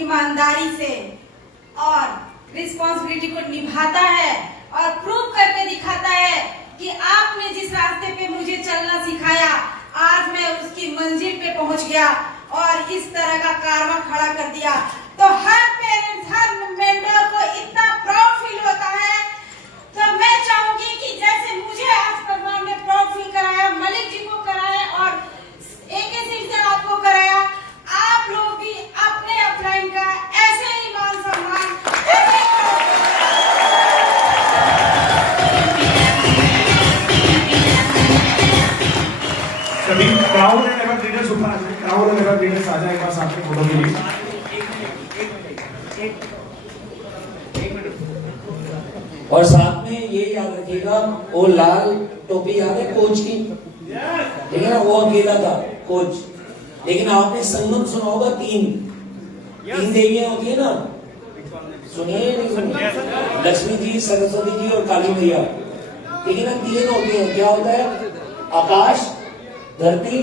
ईमानदारी से और रिस्पॉन्सिबिलिटी को निभाता है और प्रूव करके दिखाता है कि आपने जिस रास्ते पे मुझे चलना सिखाया, आज मैं उसकी मंजिल पे पहुंच गया और इस तरह का कारवा खड़ा कर दिया। तो हर पेरेंट्स, हर मेंटर को इतना प्राउड फील होता है। तो मैं चाहूंगी कि जैसे मुझे आज भगवान ने प्राउड फील कराया, मलिक जी को कराया और AK सिंह से आपको कराया, आप लोग भी अपने अपलाइन का ऐसे ही मान सम्मान ऐसे ही सभी क्राउड एंड एवर लीडर्स ऊपर आ जाए, क्राउड एंड एवर लीडर्स आ जाए एक बार साथ में फोटो के लिए। और साथ में ये याद रखिएगा, वो लाल टोपी याद है कोच की, ठीक है ना, वो अकेला था कोच। लेकिन आपने संगम सुना होगा, तीन देवियां होती है ना, सुनिए नहीं सुनिए, लक्ष्मी जी, सरस्वती जी और काली मैया, ठीक है ना, तीन होती है। क्या होता है? आकाश, धरती,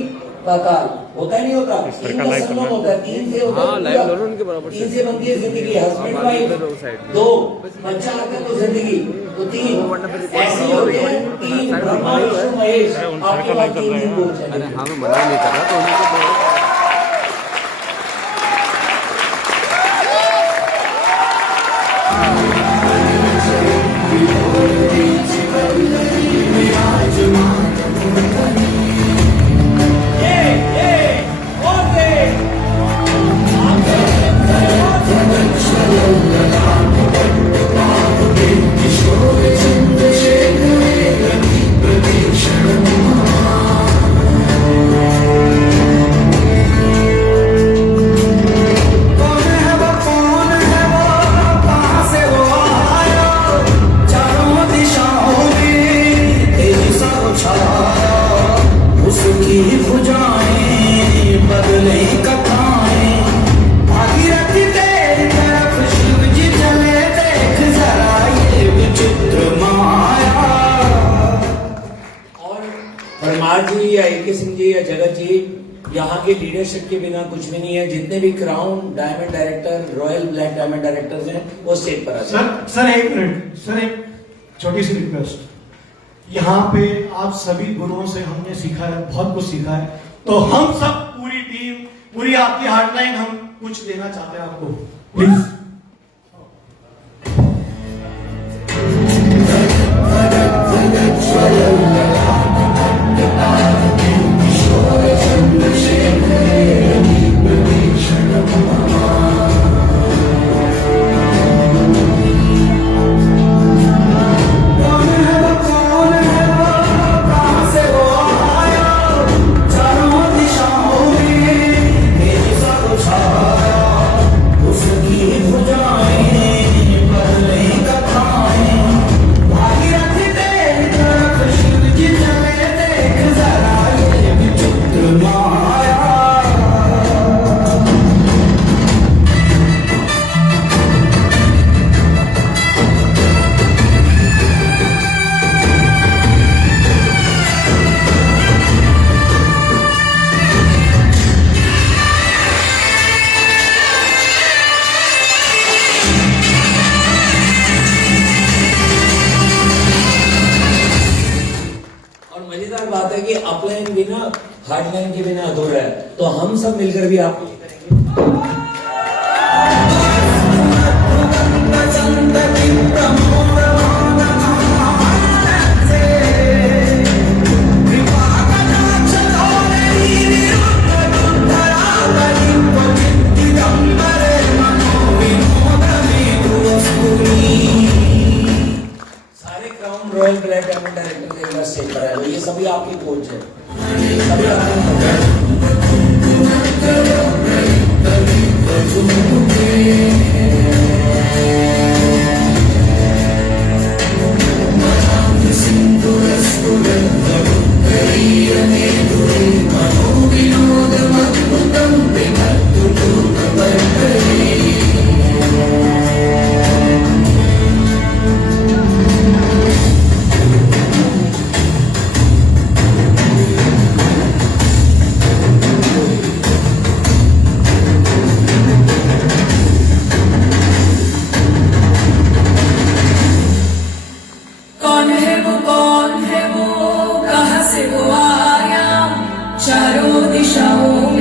पाताल, होता है नहीं होता? तीन का संगम होता है, तीन से होता है, तीन से बनती है जिंदगी, हस्बैंड वाइफ, दो बच्चा आता है तो जिंदगी, तो तीन ऐसे ही होते हैं, तीन ब्रह्मा विष्णु महेश। आपके पास तीन बोल चाहिए। हम मना नहीं कर रहा तो उनको जी या AK सिंह जी या जगत जी, यहाँ के लीडरशिप के बिना कुछ भी नहीं है। जितने भी crown diamond director, royal black diamond directors हैं, वो स्टेज पर आ जाए। सर एक मिनट, सर एक छोटी सी रिक्वेस्ट। यहाँ पे आप सभी गुरुओं से हमने सीखा है, बहुत कुछ सीखा है, तो हम सब पूरी टीम, पूरी आपकी हार्डलाइन, हम कुछ देना चाहते हैं आपको, प्लीज। बात है कि अपलाइन बिना हार्डलाइन के बिना अधूरा है, तो हम सब मिलकर भी आपको रॉयल ब्लैक डायमंड डायरेक्टर एक बार स्टेज पर आए। ये सभी आपके कोच है, सभी चारों दिशाओं